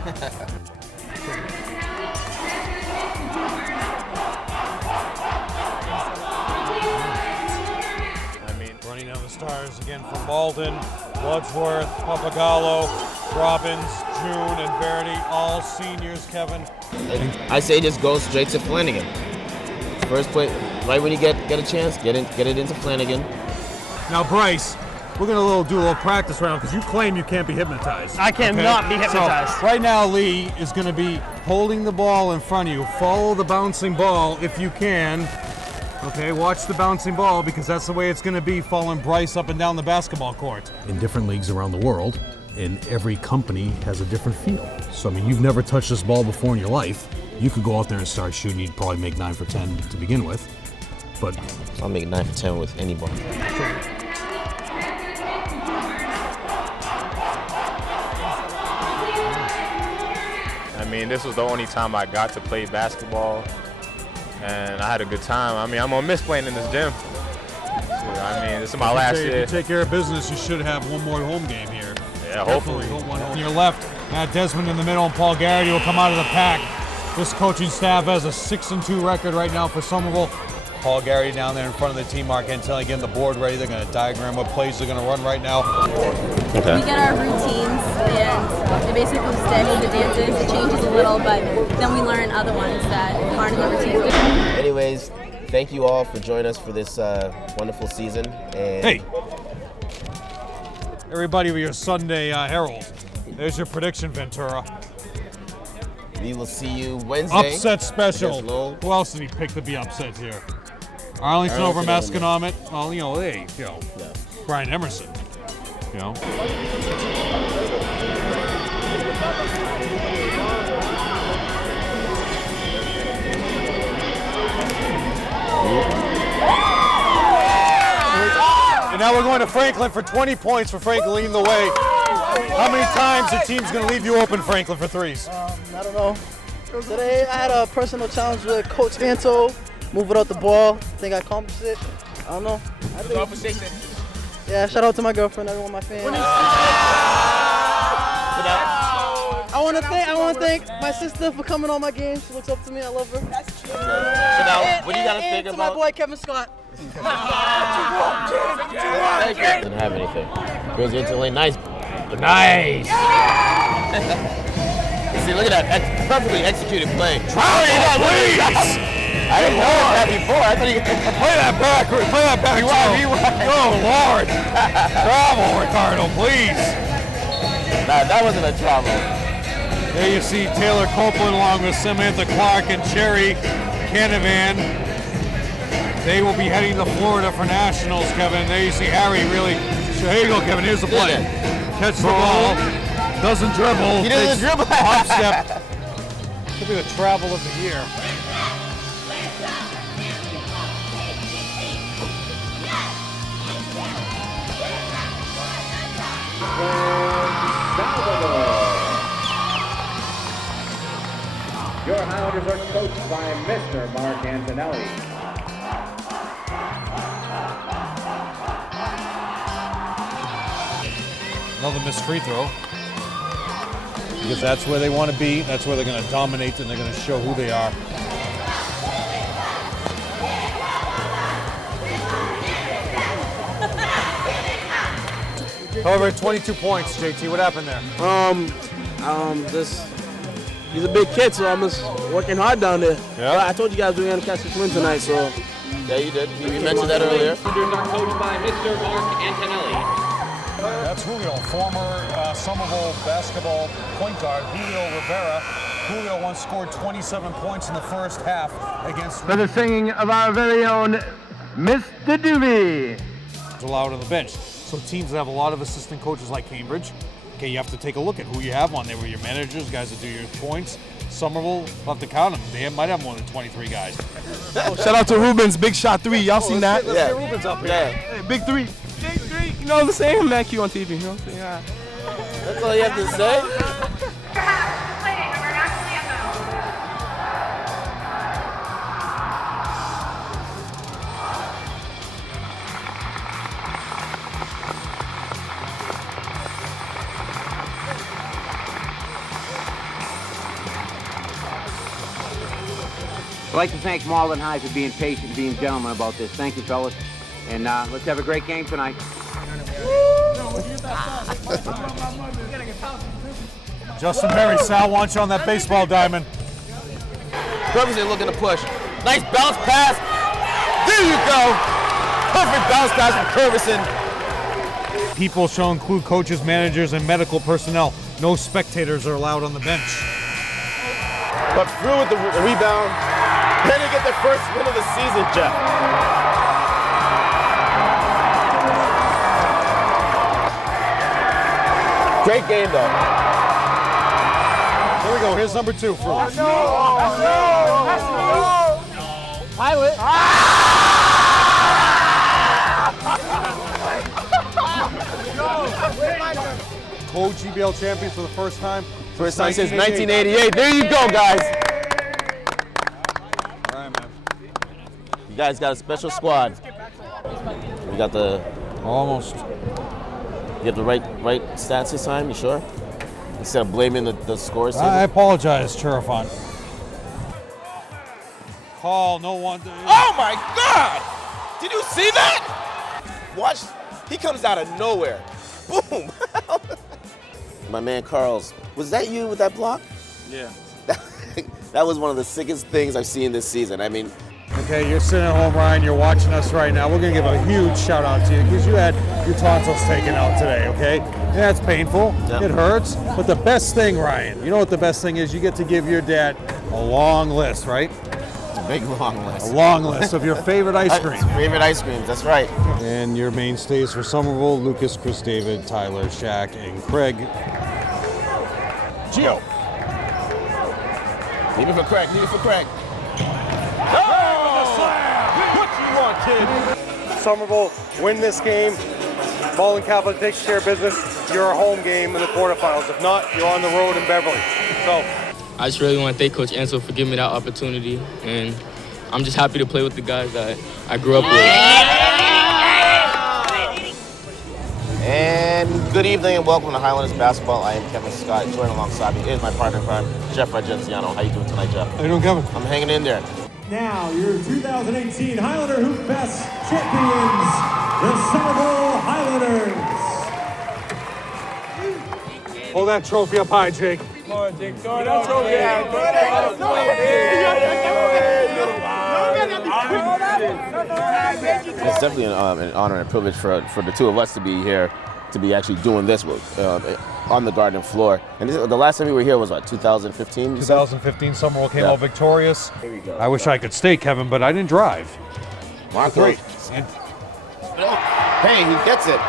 Running down the stars again from Malden, Wadsworth, Papagallo, Robbins, June, and Verity, all seniors, Kevin. I say just go straight to Flanagan. First play, right when you get a chance, get it into Flanagan. Now, Bryce, we're going to do a little practice round because you claim you can't be hypnotized. I cannot be hypnotized. So, right now, Lee is going to be holding the ball in front of you. Follow the bouncing ball if you can. Okay, watch the bouncing ball because that's the way it's going to be following Bryce up and down the basketball court. In different leagues around the world, and every company has a different feel. So, I mean, you've never touched this ball before in your life. You could go out there and start shooting, you'd probably make 9 for 10 to begin with. But I'll make 9 for 10 with any ball. I mean, this was the only time I got to play basketball, and I had a good time. I mean, I'm gonna miss playing in this gym. I mean, this is my last year. If you take care of business, you should have one more home game here. Yeah, hopefully. On your left, Matt Desmond in the middle, and Paul Garrity will come out of the pack. This coaching staff has a 6-2 record right now for Somerville. Paul Garrity down there in front of the team, Mark Antelli getting the board ready. They're going to diagram what plays they're going to run right now. Okay. We get our routines, and they basically stick with the dances. It changes a little, but then we learn other ones that aren't in the routines. Anyways, thank you all for joining us for this wonderful season. And Hey, everybody with your Sunday Herald. There's your prediction, Ventura. We will see you Wednesday. Upset special. Who else did he pick to be upset here? Arlington over Masconomet. Well, you know, Brian Emerson. You know. And now we're going to Franklin for 20 points for Franklin leading the way. How many times the team's going to leave you open, Franklin, for threes? I don't know. Today I had a personal challenge with Coach Danto, moving out the ball. I think I accomplished it. I don't know. Yeah, shout out to my girlfriend, everyone, my fans. I want to thank my sister for coming on my games. She looks up to me. I love her. So now, what do you got to think to about? my boy Kevin Scott. Doesn't have anything. Goes into the lane. Nice. Nice. See, look at that. That's perfectly executed play. Try it, please. I didn't know that before. I thought you could play that back. Play that back. Oh, Lord. Travel, Ricardo, please. Nah, that wasn't a travel. There you see Taylor Copeland along with Samantha Clark and Cherry Canavan. They will be heading to Florida for nationals, Kevin. There you see Harry really. Here you go, Kevin. Here's the play. Catch the ball. Doesn't dribble. He doesn't dribble. Hop step. Could be the travel of the year. Your Highlanders are coached by Mr. Mark Antonelli. Another missed free throw. Because that's where they want to be. That's where they're going to dominate and they're going to show who they are. However, 22 points, JT. What happened there? He's a big kid, so I'm just working hard down there. Yeah. I told you guys we were gonna catch this win tonight, so. Yeah, you did. You mentioned that earlier. Highlanders are coached by Mr. Mark Antonelli. That's Julio, former Somerville basketball point guard, Julio Rivera. Julio once scored 27 points in the first half against... For the singing of our very own Mr. Doobie. ...allowed on the bench. So teams that have a lot of assistant coaches like Cambridge, okay, you have to take a look at who you have on there with your managers, guys that do your points. Somerville, we'll have to count them. They might have more than 23 guys. Shout out to Rubens, big shot 3. Y'all seen that? Let's get Rubens up here. Yeah. Hey, big 3. Big 3. You know what I'm saying? I'm at Q on TV. You know what I'm saying? Yeah. That's all you have to say? I'd like to thank Marlin High for being patient, being gentlemen about this. Thank you, fellas. And let's have a great game tonight. Justin Berry, Sal wants you on that baseball diamond. Ferguson looking to push. Nice bounce pass. There you go. Perfect bounce pass from Ferguson. People shall include coaches, managers, and medical personnel. No spectators are allowed on the bench. But through with the rebound. Then they get their first win of the season, Jeff. Great game, though. Here we go. Here's number 2 for us. Pilot. Co-GBL champions for the first time. First time since 1988. There you go, guys. All right, man. You guys got a special squad. We got the... Almost. You have the right stats this time, you sure? Instead of blaming the scores. I apologize, Cherifon. Call, no one. Oh my God! Did you see that? Watch, he comes out of nowhere. Boom! My man Carl's, was that you with that block? Yeah. That was one of the sickest things I've seen this season. I mean, Okay, you're sitting at home, Ryan, you're watching us right now. We're going to give a huge shout out to you because you had your tonsils taken out today, okay? Yeah, it's painful. Yep. It hurts. But the best thing, Ryan, you know what the best thing is? You get to give your dad a long list, right? a big long list. A long list of your favorite ice cream. Favorite ice creams, that's right. And your mainstays for Somerville, Lucas, Chris David, Tyler, Shaq, and Craig. Gio. Leave it for Craig, leave it for Craig. What you want, kid? Somerville win this game. Baldwin Catholic takes care of business. You're a home game in the quarterfinals. If not, you're on the road in Beverly. So I just really want to thank Coach Ansel for giving me that opportunity, and I'm just happy to play with the guys that I grew up with. And good evening and welcome to Highlanders basketball. I am Kevin Scott. Joining alongside me is my partner in crime, Jeff Argenziano. How you doing tonight, Jeff? How you doing, Kevin? I'm hanging in there. Now, your 2018 Highlander Hoop Fest champions, the Somerville Highlanders. Hold that trophy up high, Jake. Come on, Jake. Throw It's definitely an honor and a privilege for the two of us to be here, to be actually doing this on the Garden floor. And the last time we were here was what, 2015? 2015, Somerville came out victorious. Here we go. I wish I could stay, Kevin, but I didn't drive. Mark, great. Hey, he gets it.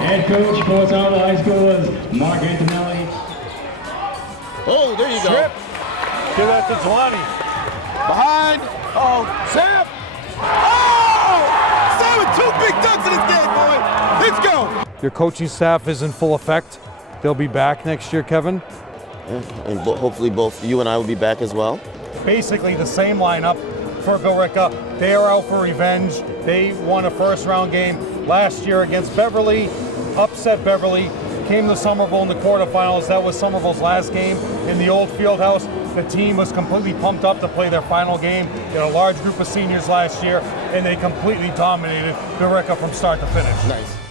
Head coach for Somerville High School is Mark Antonelli. Oh, there you go. Strip. Give that to Jelani. Behind. Oh, Sam. Oh! Sam with two big dunks in his game, boy. Let's go. Your coaching staff is in full effect. They'll be back next year, Kevin. Yeah, and hopefully both you and I will be back as well. Basically the same lineup for Billerica. They are out for revenge. They won a first round game last year against Beverly, upset Beverly, came to Somerville in the quarterfinals. That was Somerville's last game in the old field house. The team was completely pumped up to play their final game. They had a large group of seniors last year, and they completely dominated Billerica from start to finish. Nice.